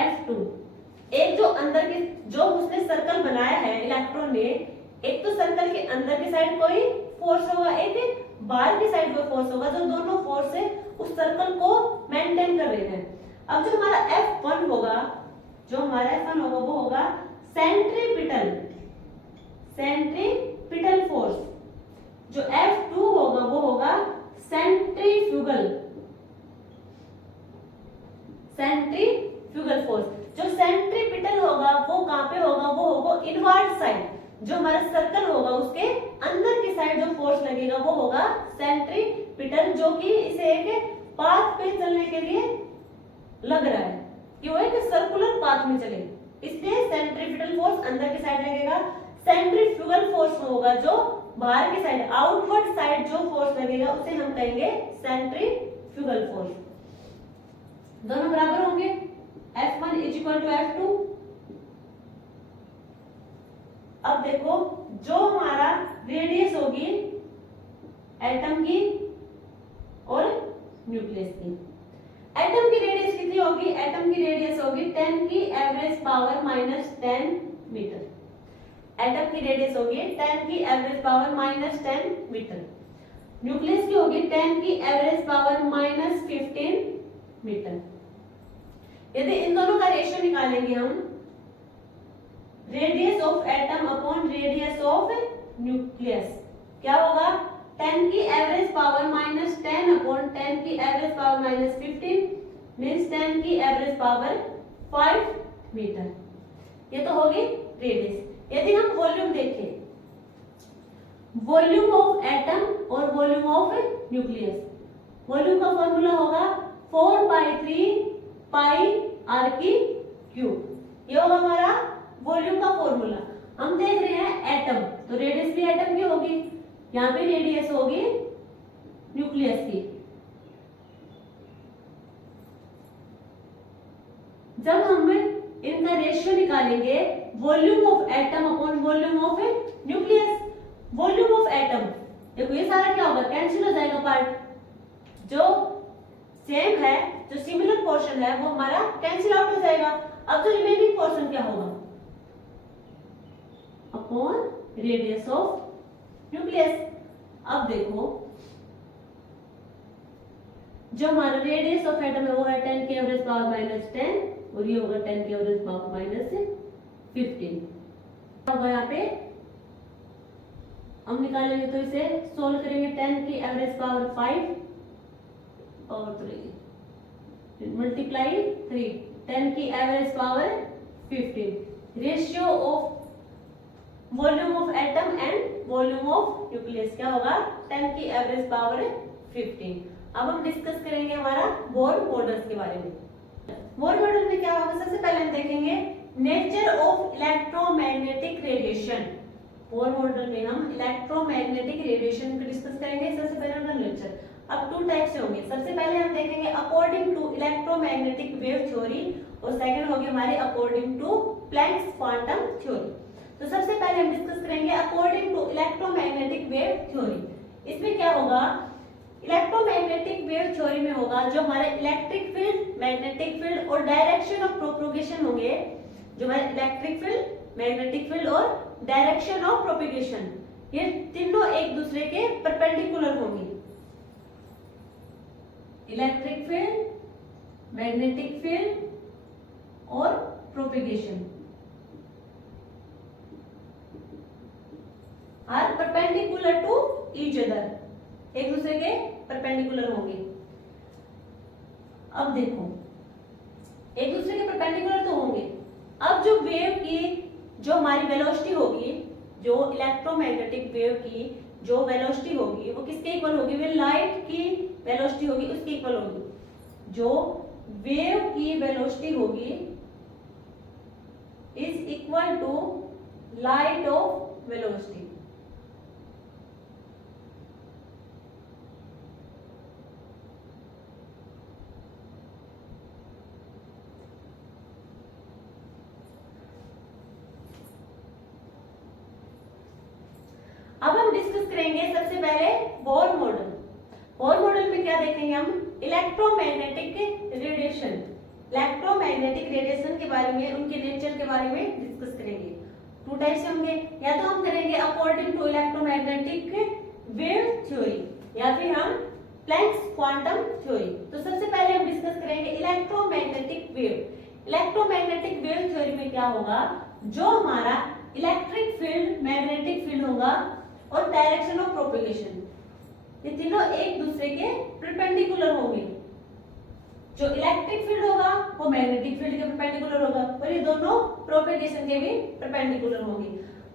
F2, एक जो अंदर के जो उसने सर्कल बनाया है इलेक्ट्रॉन ने, एक तो सर्कल के अंदर की साइड कोई फोर्स होगा, एक बाहर की साइड कोई फोर्स होगा, जो दोनों फोर्स है उस सर्कल को मेंटेन कर रहे हैं। अब जो हमारा F1 होगा, जो हमारा F1 होगा वो होगा सेंट्रीपिटल फोर्स, जो F2 होगा वो होगा सेंट्रीफ्यूगल फोर्स। जो सेंट्रीपिटल होगा वो कहां पे होगा, वो होगा इनवर्ड साइड, जो हमारा सर्कल होगा उसके अंदर की साइड जो फोर्स लगेगा वो होगा सेंट्रीपिटल, जो कि इसे एक पाथ पे चलने के लिए लग रहा है। कि वो एक सर्कुलर पाथ में चले, इसलिए सेंट्रीफ्यूगल फोर्स अंदर की साइड लगेगा, सेंट्रीफ्यूगल फोर्स होगा जो बाहर की साइड, आउटवर्ड साइड जो फोर्स लगेगा उसे हम कहेंगे सेंट्रीफ्यूगल फोर्स। दोनों बराबर होंगे, F1 = F2। अब देखो जो हमारा रेडियस होगी एटम की और न्यूक्लियस की, एटम की रेडियस कितनी होगी, एटम की रेडियस होगी 10 की एवरेज पावर -10 मीटर, एटम की रेडियस होगी 10 की एवरेज पावर -10 मीटर, न्यूक्लियस की होगी 10 की एवरेज पावर -15 मीटर। यदि इन दोनों का रेशियो निकालेंगे हम, radius of atom upon radius of nucleus, क्या होगा, 10 की एवरेज पावर -10 अपॉन 10 की एवरेज पावर -15 मींस 10 की एवरेज पावर 5 मीटर। ये तो होगी रेडियस। यदि हम वॉल्यूम देखें, वॉल्यूम ऑफ एटम और वॉल्यूम ऑफ न्यूक्लियस, वॉल्यूम का फॉर्मूला होगा 4/3 पाई r की क्यूब, ये होगा हमारा वॉल्यूम का फॉर्मूला। हम देख रहे हैं एटम, तो रेडियस भी एटम की होगी, यहाँ पे रेडियस होगी न्यूक्लियस की। जब हम इनका रेशियो निकालेंगे, volume of atom upon volume of nucleus, volume of atom, देखो ये सारा क्या होगा, कैंसिल हो जाएगा पार्ट, जो सेम है, जो सिमिलर पोर्शन है वो हमारा कैंसिल आउट हो जाएगा। अब जो रिमेनिंग पोर्शन क्या होगा, अपॉन रेडियस ऑफ न्यूक्लियस। अब देखो जो हमारा रेडियस ऑफ एटम है वो है 10 की एवरेज पावर -10 और ये होगा 10 की एवरेज पावर -15। क्या होगा यहाँ पे, हम निकालेंगे तो इसे सोल्व करेंगे, 10 की एवरेज पावर 5 और 3 मल्टीप्लाई 3, 10 की average power 15। Ratio of volume of atom and volume of nucleus क्या होगा, 10 की एवरेज पावर 15। अब हम डिस्कस करेंगे हमारा बोर मॉडल्स के बारे में। बोर मॉडल में क्या होगा, सबसे पहले हम देखेंगे nature of electromagnetic radiation. Bohr model में हम इलेक्ट्रोमैग्नेटिक रेडिएशन को डिस्कस करेंगे। सबसे पहले उनका नेचर, अब 2 टाइप से होंगे। सबसे पहले हम देखेंगे according to electromagnetic wave theory और सेकंड होगी हमारी according to Planck's quantum theory. तो सबसे पहले हम डिस्कस करेंगे according to electromagnetic wave theory. इसमें क्या होगा, इलेक्ट्रोमैग्नेटिक वेव थ्योरी में होगा जो हमारे इलेक्ट्रिक फील्ड, मैग्नेटिक फील्ड और डायरेक्शन ऑफ प्रोपगेशन होंगे। जो हमारे इलेक्ट्रिक फील्ड, मैग्नेटिक फील्ड और डायरेक्शन ऑफ प्रोपगेशन, ये तीनों एक दूसरे के परपेंडिकुलर होंगे। इलेक्ट्रिक फील्ड, मैग्नेटिक फील्ड और propagation are perpendicular to each other, एक दूसरे के परपेंडिकुलर होंगे। अब देखो एक दूसरे के परपेंडिकुलर तो होंगे। अब जो वेव की जो हमारी वेलोसिटी होगी, जो इलेक्ट्रोमैग्नेटिक वेव की जो वेलोसिटी होगी वो किसके इक्वल होगी, वे लाइट की वेलोसिटी होगी उसके इक्वल होगी। जो वेव की वेलोसिटी होगी is equal to light of velocity. अब हम डिस्कस करेंगे सबसे पहले बोर मॉडल। बोर मॉडल में क्या देखेंगे हम, इलेक्ट्रोमैग्नेटिक रेडिएशन, इलेक्ट्रोमैग्नेटिक रेडिएशन के बारे में, उनके नेचर के बारे में डिस्कस करेंगे। 2 टाइप से होंगे, या तो हम करेंगे according to electromagnetic wave theory या फिर हम प्लैंक्स क्वांटम थ्योरी। तो सबसे पहले हम डिस्कस करेंगे electromagnetic wave. Electromagnetic wave theory में क्या होगा, जो हमारा इलेक्ट्रिक फील्ड, मैग्नेटिक फील्ड होगा और डायरेक्शन ऑफ प्रोपगेशन, ये तीनों एक दूसरे के परपेंडिकुलर होंगे। जो इलेक्ट्रिक फील्ड होगा वो मैग्नेटिक फील्ड के परपेंडिकुलर होगा और ये दोनों प्रोपगेशन के भी परपेंडिकुलर होंगे।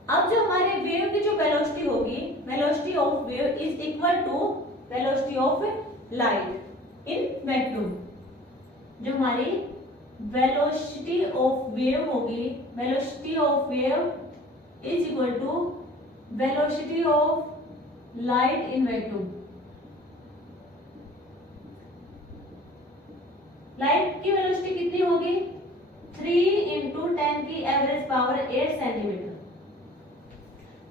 अब जो हमारे वेव की जो वेलोसिटी होगी, velocity of wave is equal to velocity of light in vacuum. जो हमारी वेलोसिटी ऑफ वेव होगी, velocity of wave is equal to velocity of light in vacuum. Light की वेलोसिटी कितनी होगी? 3 इंटू 10 की एवरेज पावर 8 सेंटीमीटर।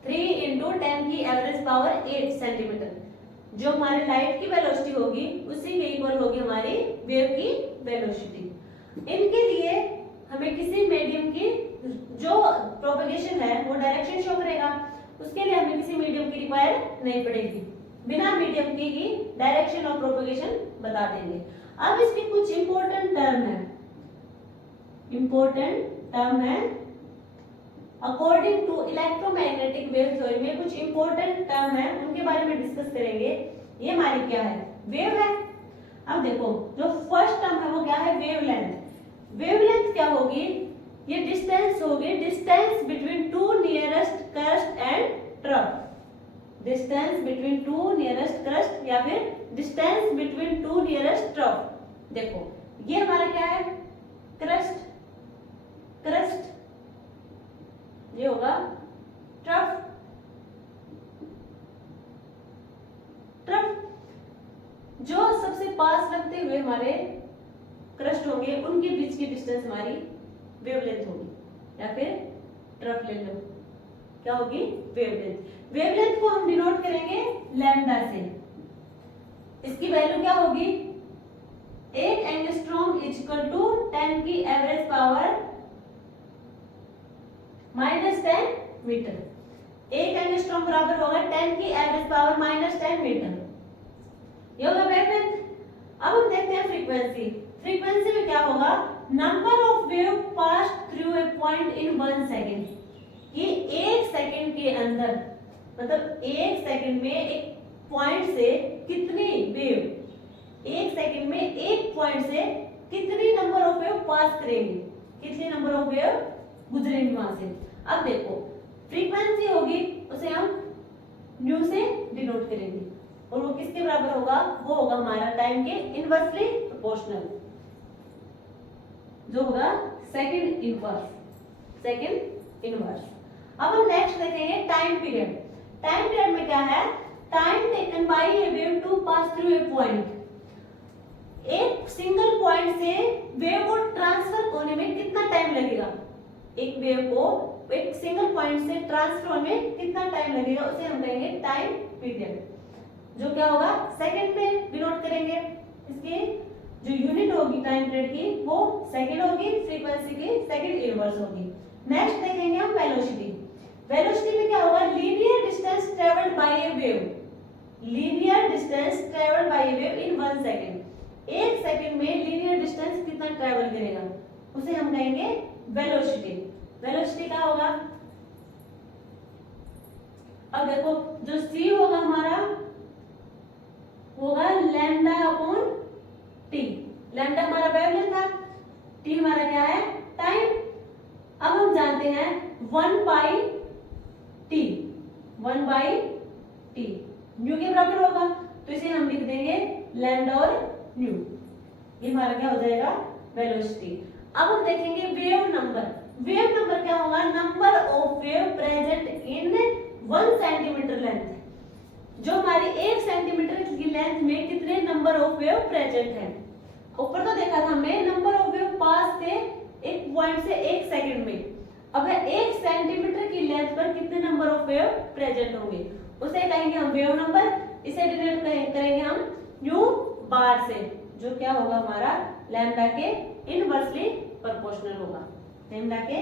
3 इंटू 10 की average power 8 centimetre जो हमारी लाइट की वेलोसिटी होगी उसी के इक्वल होगी हमारी वेव की वेलोसिटी। इनके लिए हमें किसी मीडियम की जो प्रोपगेशन है वो डायरेक्शन शो करेगा, उसके लिए हमें किसी मीडियम की रिक्वायर नहीं पड़ेगी, बिना मीडियम की ही डायरेक्शन ऑफ प्रोपगेशन बता देंगे। अब इसके कुछ इंपॉर्टेंट टर्म है, इंपॉर्टेंट टर्म है according to electromagnetic wave theory में कुछ इंपॉर्टेंट टर्म है, उनके बारे में डिस्कस करेंगे। ये हमारी क्या है? वेव है। अब देखो जो फर्स्ट टर्म है वो क्या है? वेवलेंथ। वेवलेंथ क्या होगी? ये डिस्टेंस होगी, distance between two nearest crust and trough. Distance between two nearest crust या फिर distance between two nearest trough. देखो ये हमारा क्या है? क्रस्ट, क्रस्ट ये होगा ट्रफ। ट्रफ जो सबसे पास लगते हुए हमारे क्रस्ट होंगे उनके बीच की डिस्टेंस हमारी वेवलेंथ होगी, या फिर ट्रफ ले लो, क्या होगी? वेवलेंथ। वेवलेंथ को हम डिनोट करेंगे लैम्डा से। इसकी वैल्यू क्या होगी? 1 एंगस्ट्रॉम इज इक्वल टू 10 की एवरेज पावर -10 मीटर। 1 एंगस्ट्रॉम बराबर होगा 10 की एवरेज पावर -10 मीटर। ये होगा वेवलेंथ। अब हम देखते हैं फ्रीक्वेंसी। फ्रीक्वेंसी में क्या होगा? Number of wave pass through a point in 1 second. ये 1 सेकेंड के अंदर, मतलब 1 सेकेंड में एक पॉइंट से कितनी वेव, 1 सेकेंड में एक पॉइंट से कितनी नंबर ऑफ वेव पास करेंगे, कितनी नंबर ऑफ वेव गुजरेंगे वहां से। अब देखो फ्रीक्वेंसी होगी उसे हम न्यू से डिनोट करेंगे और वो किसके बराबर होगा? वो होगा हमारा टाइम के इनवर्सली प्रोपोर्शनल, जो होगा सेकंड इनवर्स, सेकंड इनवर्स। अब हम नेक्स्ट देखेंगे टाइम पीरियड। टाइम पीरियड में क्या है? Time taken by a wave to pass through a point. एक सिंगल पॉइंट से वेव को ट्रांसफर होने में कितना टाइम लगेगा? एक वेव को एक सिंगल पॉइंट से ट्रांसफर होने में कितना टाइम लगेगा उसे हम कहेंगे टाइम पीरियड, जो क्या होगा? सेकंड में डिनोट करेंगे। इसकी जो यूनिट होगी टाइम पीरियड की वो सेकंड होगी, फ्रीक्वेंसी की सेकंड इनवर्स होगी। नेक्स्ट देखेंगे हम वेलोसिटी। वेलोसिटी में क्या होगा? Linear distance travelled by a wave. Linear distance travelled by a wave in 1 second. 1 second में लीनियर डिस्टेंस कितना ट्रेवल करेगा उसे हम कहेंगे वेलोसिटी। वेलोसिटी क्या होगा? अब देखो जो c होगा हमारा होगा लैम्डा अपॉन टी। लैम्डा हमारा वेवलेंथ था, टी हमारा क्या है? टाइम। अब हम जानते हैं 1/t, 1/t न्यू के बराबर होगा, तो इसे हम लिख देंगे लैम्डा और न्यू। ये हमारा क्या हो जाएगा? वेलोसिटी। अब हम देखेंगे वेव नंबर। वेव नंबर क्या होगा? Number of wave present in 1 centimetre length. जो हमारी 1 सेंटीमीटर की लेंथ में कितने नंबर ऑफ वेव प्रेजेंट है। ऊपर तो देखा था हमने नंबर ऑफ वेव पास थे एक पॉइंट से 1 सेकंड में। अब 1 सेंटीमीटर की लेंथ पर कितने नंबर ऑफ वेव प्रेजेंट होंगे उसे कहेंगे हम वेव नंबर। इसे डिनोट करेंगे हम न्यू बार से, जो क्या होगा हमारा लैम्डा के इनवर्सली प्रोपोर्शनल होगा। लैम्डा के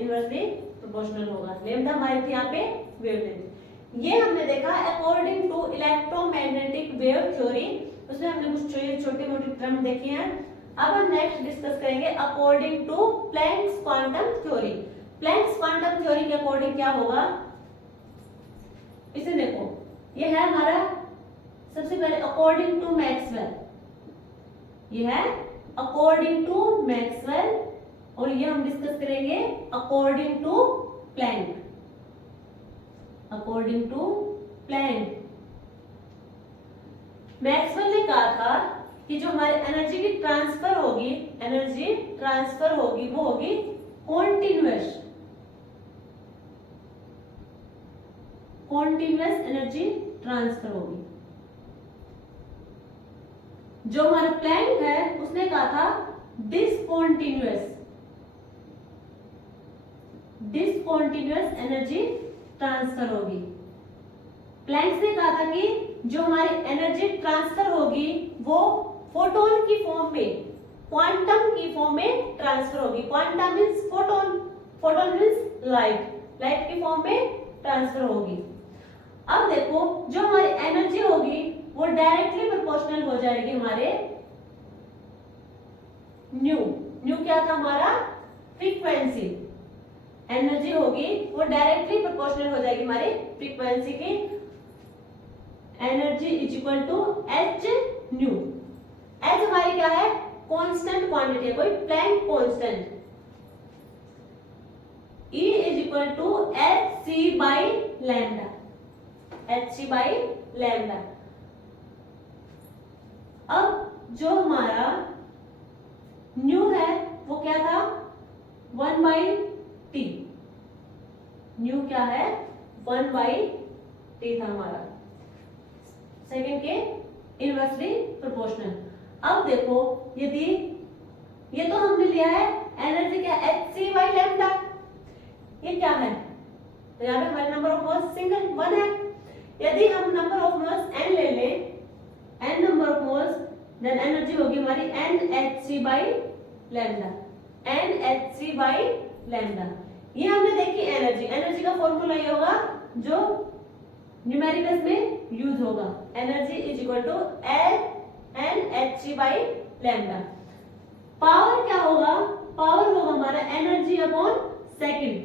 इनवर्सली प्रोपोर्शनल होगा। लैम्डा हमारी थी यहाँ पे वेवलेंथ। ये हमने देखा according to electromagnetic wave theory, उसमें हमने कुछ छोटे मोटे टर्म देखे हैं। अब हम नेक्स्ट डिस्कस करेंगे according to Planck's quantum theory. Planck's quantum theory के अकॉर्डिंग क्या होगा इसे देखो, ये है हमारा सबसे पहले अकॉर्डिंग टू मैक्सवेल, ये है अकॉर्डिंग टू मैक्सवेल, और ये हम डिस्कस करेंगे according to Planck. According to Planck Maxwell ने कहा था कि जो हमारे एनर्जी की ट्रांसफर होगी, एनर्जी ट्रांसफर होगी वो होगी कॉन्टिन्यूअस, कॉन्टिन्यूअस एनर्जी ट्रांसफर होगी। जो हमारा प्लैंक है उसने कहा था डिसकॉन्टिन्यूअस, डिसकॉन्टिन्यूअस एनर्जी ट्रांसफर होगी। प्लैंक ने कहा था कि जो हमारी एनर्जी ट्रांसफर होगी वो फोटोन की फॉर्म में, क्वांटम की फॉर्म में ट्रांसफर होगी। Quantum means photon, photon means light, light की फॉर्म में ट्रांसफर होगी। अब देखो जो हमारी एनर्जी होगी वो डायरेक्टली प्रोपोर्शनल हो जाएगी हमारे न्यू, न्यू क्या था हमारा फ्रीक्वेंसी, एनर्जी होगी वो डायरेक्टली प्रोपोर्शनल हो जाएगी हमारी फ्रीक्वेंसी की। Energy is equal to h nu. H हमारी क्या है, कांस्टेंट क्वांटिटी है, कोई Planck constant. E is equal to h c by lambda, h c by lambda. अब जो हमारा न्यू है वो क्या था 1 बाई टी, न्यू क्या है 1 बाई टी था हमारा, सेकंड के इनवर्सली प्रोपोर्शनल। अब देखो यदि ये तो हमने लिया है एनर्जी क्या एच सी बाई लैम्डा, ये क्या है तो यहाँ पे हमारे नंबर ऑफ मोल्स सिंगल 1 है। यदि हम नंबर ऑफ मोल्स n ले लें, n number of moles, then energy होगी हमारी NHc by lambda, NHc by lambda. ये हमने देखी एनर्जी, एनर्जी का फॉर्मूला ये होगा जो न्यूमेरिकल्स में यूज होगा, energy is equal to NHc by lambda. Power क्या होगा, पावर होगा हमारा energy upon second,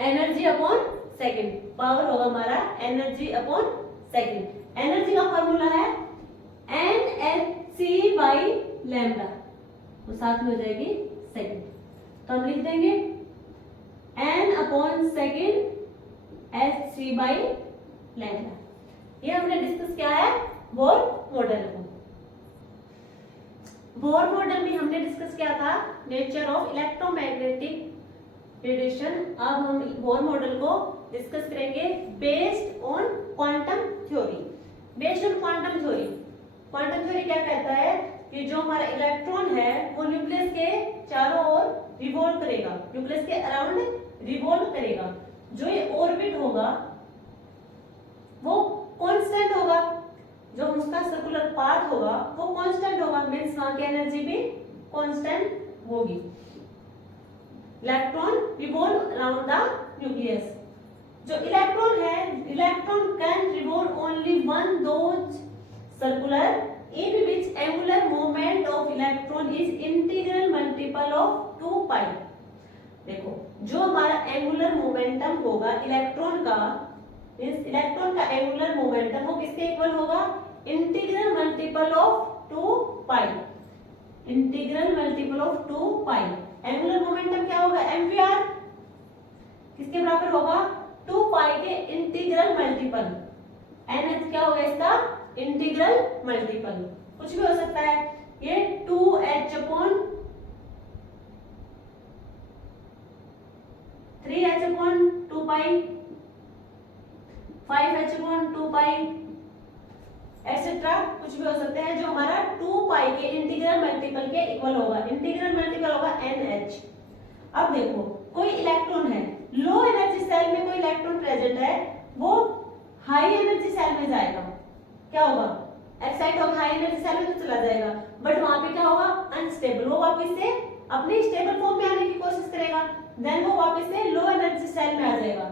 energy upon second, power होगा हमारा एनर्जी अपॉन सेकंड। एनर्जी का फॉर्मूला है NHc बाई लैम्डा, वो साथ में हो जाएगी सेकंड, तो हम लिख देंगे n upon second Hc by lambda. ये हमने डिस्कस किया है बोर मॉडल को। बोर मॉडल में हमने डिस्कस किया था नेचर ऑफ इलेक्ट्रोमैग्नेटिक रेडिएशन। अब हम बोर मॉडल को डिस्कस करेंगे based on quantum theory. Based on quantum theory, quantum theory क्या कहता है कि जो हमारा इलेक्ट्रॉन है वो न्यूक्लियस के चारों ओर रिवॉल्व करेगा, न्यूक्लियस के अराउंड रिवॉल्व करेगा। जो ये ऑर्बिट होगा वो कांस्टेंट होगा, जो उसका सर्कुलर पाथ होगा वो कांस्टेंट होगा, मींस वहां की एनर्जी भी कांस्टेंट होगी। Electron revolve around the nucleus. जो इलेक्ट्रॉन है, electron can revolve only one those circular in which angular moment of electron is integral multiple of 2 पाई। देखो जो हमारा एंगुलर मोमेंटम होगा इलेक्ट्रॉन का, इस इलेक्ट्रॉन का एंगुलर मोमेंटम वो किसके इक्वल होगा, integral multiple of 2 pi, integral multiple of 2 pi. Angular momentum क्या होगा एम्पियर, किसके बराबर होगा 2 पाई के इंटीग्रल मल्टीपल। NH क्या होगा इसका इंटीग्रल मल्टीपल, कुछ भी हो सकता है, ये 2h अपॉन 3h अपॉन 2 पाई, 5h अपॉन 2 पाई एटसेट्रा, कुछ भी हो सकते हैं जो हमारा 2 पाई के इंटीग्रल मल्टीपल के इक्वल होगा। इंटीग्रल मल्टीपल होगा NH। अब देखो कोई इलेक्ट्रॉन है, लो एनर्जी सेल में कोई इलेक्ट्रॉन प्रेजेंट है, वो हाई एनर्जी सेल में जाएगा, क्या होगा एक्साइट होगा, हाई एनर्जी सेल में तो चला जाएगा, बट वहां पे क्या होगा अनस्टेबल, वो वापस से अपने स्टेबल फॉर्म में आने की कोशिश करेगा, देन वो वापस से लो एनर्जी सेल में आ जाएगा।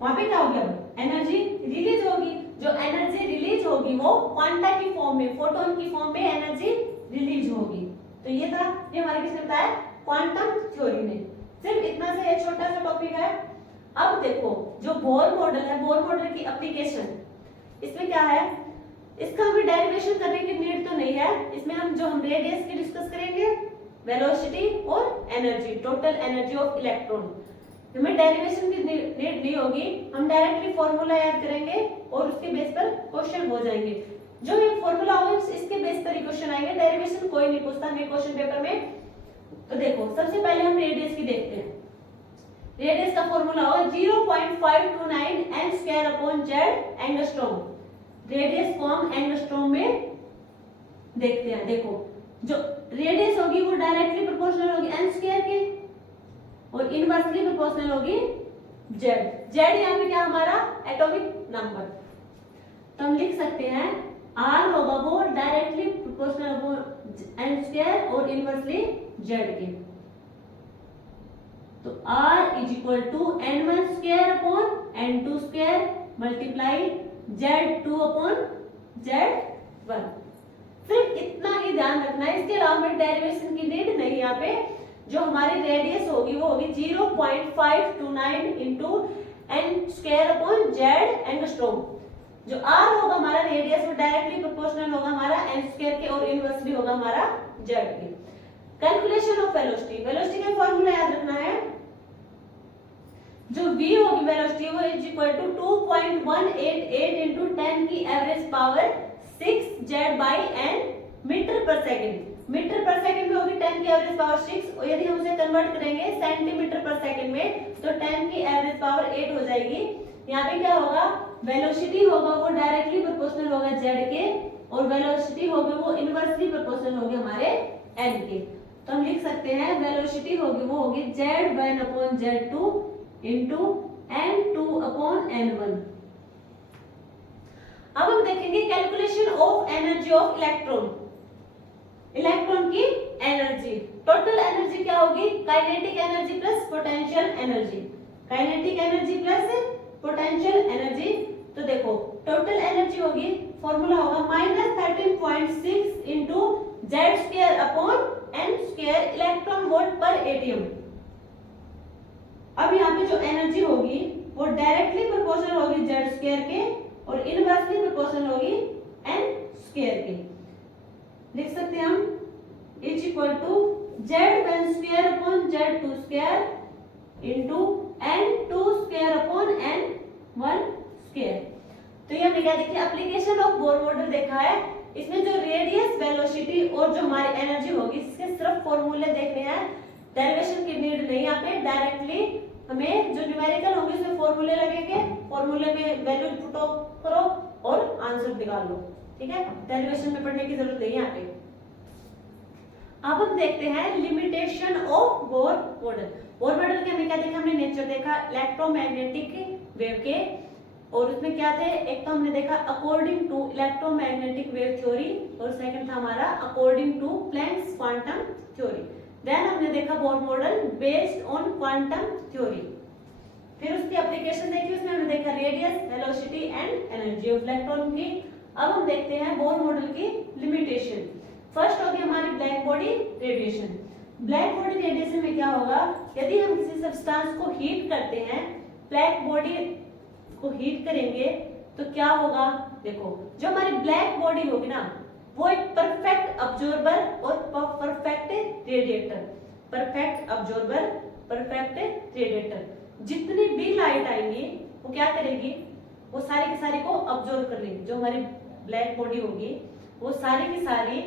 वहां पे क्या हो गया एनर्जी रिलीज होगी, जो एनर्जी रिलीज होगी वो क्वांटा की फॉर्म में, फोटोन की फॉर्म में एनर्जी रिलीज होगी। तो ये था, ये हमारे किसने बताया क्वांटम थ्योरी ने। सिर्फ इतना से एक छोटा सा टॉपिक है। अब देखो जो बोर मॉडल है, बोर मॉडल की एप्लीकेशन, इसमें क्या है, इसका हमें डेरिवेशन करने की नीड तो नहीं है। इसमें हम रेडियस की डिस्कस करेंगे, वेलोसिटी और energy, total energy of electron. हमें डेरिवेशन की नीड नहीं होगी, हम डायरेक्टली फॉर्मूला याद करेंगे और उसके बेस पर क्वेश्चन हो जाएंगे। जो ये फॉर्मूला होगा इसके बेस पर क्वेश्चन आएंगे, डेरिवेशन कोई नहीं पूछता हमें क्वेश्चन पेपर में। तो देखो सबसे पहले हम रेडियस की देखते हैं। रेडियस का फॉर्मूला होगा 0.529 n square upon z angstrom. Radius को हम एंगस्ट्रॉम में देखते हैं। देखो जो रेडियस होगी वो डायरेक्टली प्रोपोर्शनल होगी n स्क्वायर के और इनवर्सली प्रोपोर्शनल होगी z। z यहाँ पे क्या हमारा एटॉमिक नंबर, तो हम लिख सकते हैं r होगा वो डायरेक्टली प्रोपोर्शनल n स्क्वायर और इनवर्सली z के। तो r is equal to n1 square upon n2 square multiply z2 upon z1। सिर्फ इतना ही ध्यान रखना है, इसके अलावा हमें डेरिवेशन की नीड नहीं। यहाँ पे जो हमारी रेडियस होगी वो होगी 0.529 into n square upon z angstrom. जो r होगा हमारा रेडियस वो डायरेक्टली प्रोपोर्शनल होगा हमारा n स्क्वायर के और इनवर्सली होगा हमारा z के। कैलकुलेशन ऑफ वेलोसिटी, वेलोसिटी का फॉर्मूला याद रखना है। जो v होगी वेलोसिटी वो इज इक्वल टू 2.188 इंटू 10 की average power 6 z by n metre पर सेकंड। मीटर पर सेकंड में होगी 10 की एवरेज पावर 6 और यदि हम उसे कन्वर्ट करेंगे सेंटीमीटर पर सेकंड में तो 10 की एवरेज पावर 8 हो जाएगी। यहाँ पे क्या होगा, वेलोसिटी होगा वो डायरेक्टली प्रोपोर्शनल होगा z के और वेलोसिटी होगी वो इनवर्सली प्रोपोर्शनल होगी हमारे n के। तो हम लिख सकते हैं वेलोसिटी होगी वो होगी z1 upon z2 into n2 upon n1। अब हम देखेंगे calculation of energy of electron. Electron की एनर्जी, टोटल एनर्जी क्या होगी, kinetic energy plus potential energy. Kinetic energy plus potential energy. तो देखो टोटल एनर्जी होगी, फॉर्मूला होगा -13.6 into Z square upon n square electron volt पर एटीएम। अब यहाँ पे जो एनर्जी होगी वो डायरेक्टली प्रोपोर्शनल होगी जेड स्क्वायर के और इनवर्सली प्रोपोर्शनल होगी n स्क्वायर के। लिख सकते हैं हम is equal to z1 square upon z2 square into n2 square upon n1 square. तो ये हमने क्या देखिए एप्लीकेशन ऑफ बोर मॉडल देखा है। इसमें जो रेडियस, वेलोसिटी और जो हमारी एनर्जी होगी इसके सिर्फ फॉर्मूले देखने हैं, डेरिवेशन की नीड नहीं। यहाँ पे डायरेक्टली हमें जो न्यूमेरिकल होंगे उसमें फॉर्मूले लगेंगे, फॉर्मूले में वैल्यू पुट करो और आंसर निकाल लो, ठीक है। डेरिवेशन में पढ़ने की जरूरत नहीं है यहाँ पे। अब हम देखते हैं limitation of Bohr model. Bohr model के हमें क्या देखा, हमने नेचर देखा इलेक्ट्रोमैग्नेटिक वेव के और उसमें क्या थे, एक तो हमने देखा according to electromagnetic wave theory और सेकंड था हमारा according to Planck's quantum theory. Then हमने देखा Bohr model based on quantum theory. फिर उसकी एप्लीकेशन देखी, उसमें हमने देखा radius, velocity and energy of electron की। अब हम देखते हैं बोर मॉडल की लिमिटेशन। फर्स्ट होगी हमारी black body radiation. Black body radiation में क्या होगा, यदि हम किसी सब्सटेंस को हीट करते हैं, ब्लैक बॉडी को हीट करेंगे तो क्या होगा, देखो जो हमारी ब्लैक बॉडी होगी ना वो एक परफेक्ट अब्जॉर्बर और perfect radiator. Perfect absorber, perfect radiator. जितनी भी लाइट आएंगी वो क्या करेगी, वो सारी की सारी को अब्जॉर्ब कर लेगी। जो हमारी ब्लैक बॉडी होगी वो सारी की सारी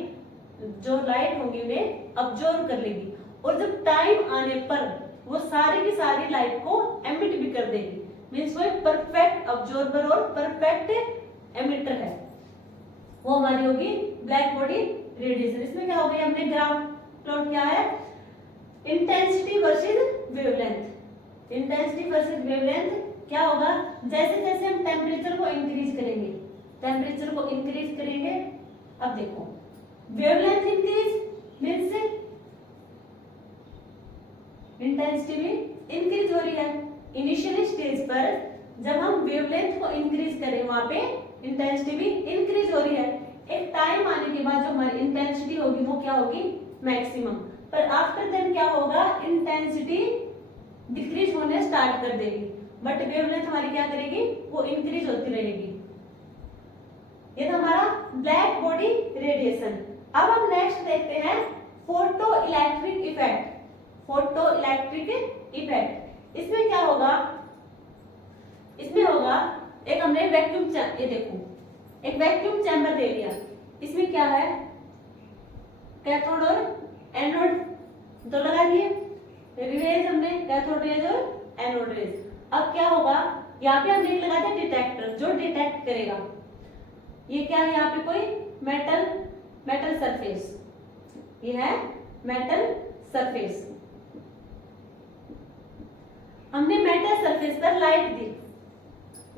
जो लाइट होगी उन्हें अब्जॉर्ब कर लेगी और जब टाइम आने पर वो सारी की सारी लाइट को एमिट भी कर देगी। मींस वो एक परफेक्ट अब्जॉर्बर और परफेक्ट एमिटर है, वो हमारी होगी ब्लैक बॉडी रेडिएशन। इसमें क्या हो गया, हमने ग्राफ प्लॉट किया है intensity versus wavelength. Intensity versus wavelength क्या होगा, जैसे जैसे हम टेम्परेचर को इंक्रीज करेंगे, टेम्परेचर को इंक्रीज करेंगे, अब देखो वेवलेंथ इंक्रीज मींस इंटेंसिटी भी इंक्रीज हो रही है। इनिशियल स्टेज पर जब हम वेवलेंथ को इंक्रीज करें वहां पे इंटेंसिटी भी इंक्रीज हो रही है। एक टाइम आने के बाद जो हमारी इंटेंसिटी होगी वो क्या होगी, मैक्सिमम। पर आफ्टर देन क्या होगा, इंटेंसिटी डिक्रीज होने स्टार्ट कर देगी, बट वेवलेंथ हमारी क्या करेगी, वो इंक्रीज होती रहेगी। ये था हमारा ब्लैक बॉडी रेडिएशन। अब हम नेक्स्ट देखते हैं photo electric effect. Photo electric effect, इसमें क्या होगा, इसमें होगा एक हमने वैक्यूम, ये देखो एक वैक्यूम चैम्बर दे दिया, इसमें क्या है, कैथोड और एनोड तो लगा दिए, रेज हमने कैथोड रेज और एनोड रेज। अब क्या होगा, यहाँ पे हमने लगा दिया डिटेक्टर जो डिटेक्ट करेगा। ये क्या है, यहाँ पे कोई मेटल सरफेस, ये है मेटल सरफेस। हमने मेटल सरफेस पर लाइट दी,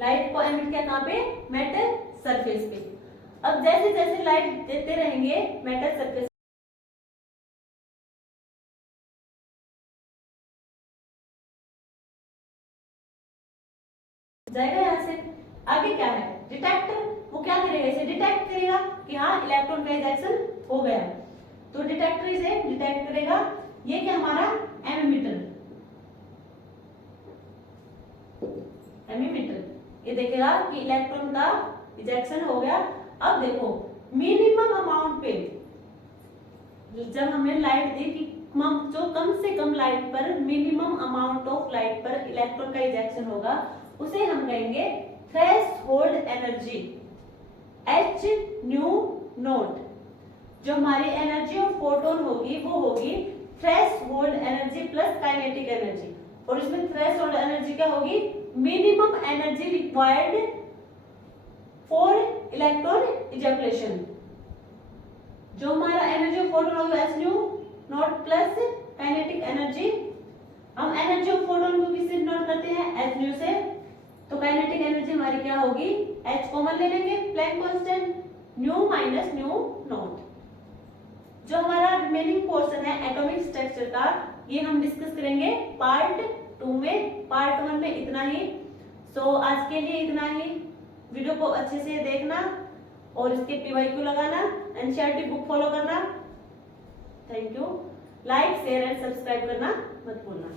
लाइट को एमिट किया कहाँ पे, मेटल सरफेस पे। अब जैसे जैसे लाइट देते रहेंगे मेटल सरफेस जाएगा, यहाँ से आगे क्या है, डिटेक्टर, वो क्या करेगा, इसे डिटेक्ट करेगा कि हाँ इलेक्ट्रॉन का इजेक्शन हो गया, तो डिटेक्टर इसे डिटेक्ट करेगा। ये क्या हमारा एमीमीटर, ये देखेगा कि इलेक्ट्रॉन का इजेक्शन हो गया। अब देखो मिनिमम अमाउंट पे जब हमने लाइट दी कि जो कम से कम लाइट पर, मिनिमम अमाउंट ऑफ लाइट पर इलेक्ट्रॉन का इजेक्शन होगा, उसे हम कहेंगे threshold energy, H new note. जो हमारी एनर्जी ऑफ फोटोन होगी वो होगी threshold energy plus kinetic energy, और इसमें थ्रेशोल्ड एनर्जी क्या होगी, minimum energy required for electron ejaculation. जो हमारा एनर्जी ऑफ फोटोन होगा H new not plus kinetic energy. हम एनर्जी ऑफ फोटोन को किससे नोट करते हैं, एच न्यू से, तो काइनेटिक एनर्जी हमारी क्या होगी, एच कॉमन ले लेंगे, Planck constant, nu minus nu not. जो हमारा रिमेनिंग पोर्शन है एटॉमिक स्ट्रक्चर का, ये हम डिस्कस करेंगे पार्ट 2 में। पार्ट 1 में इतना ही। सो आज के लिए इतना ही। वीडियो को अच्छे से देखना और इसके PYQ लगाना, एनसीईआरटी बुक फॉलो करना। Thank you. Like share and subscribe करना मत भूलना।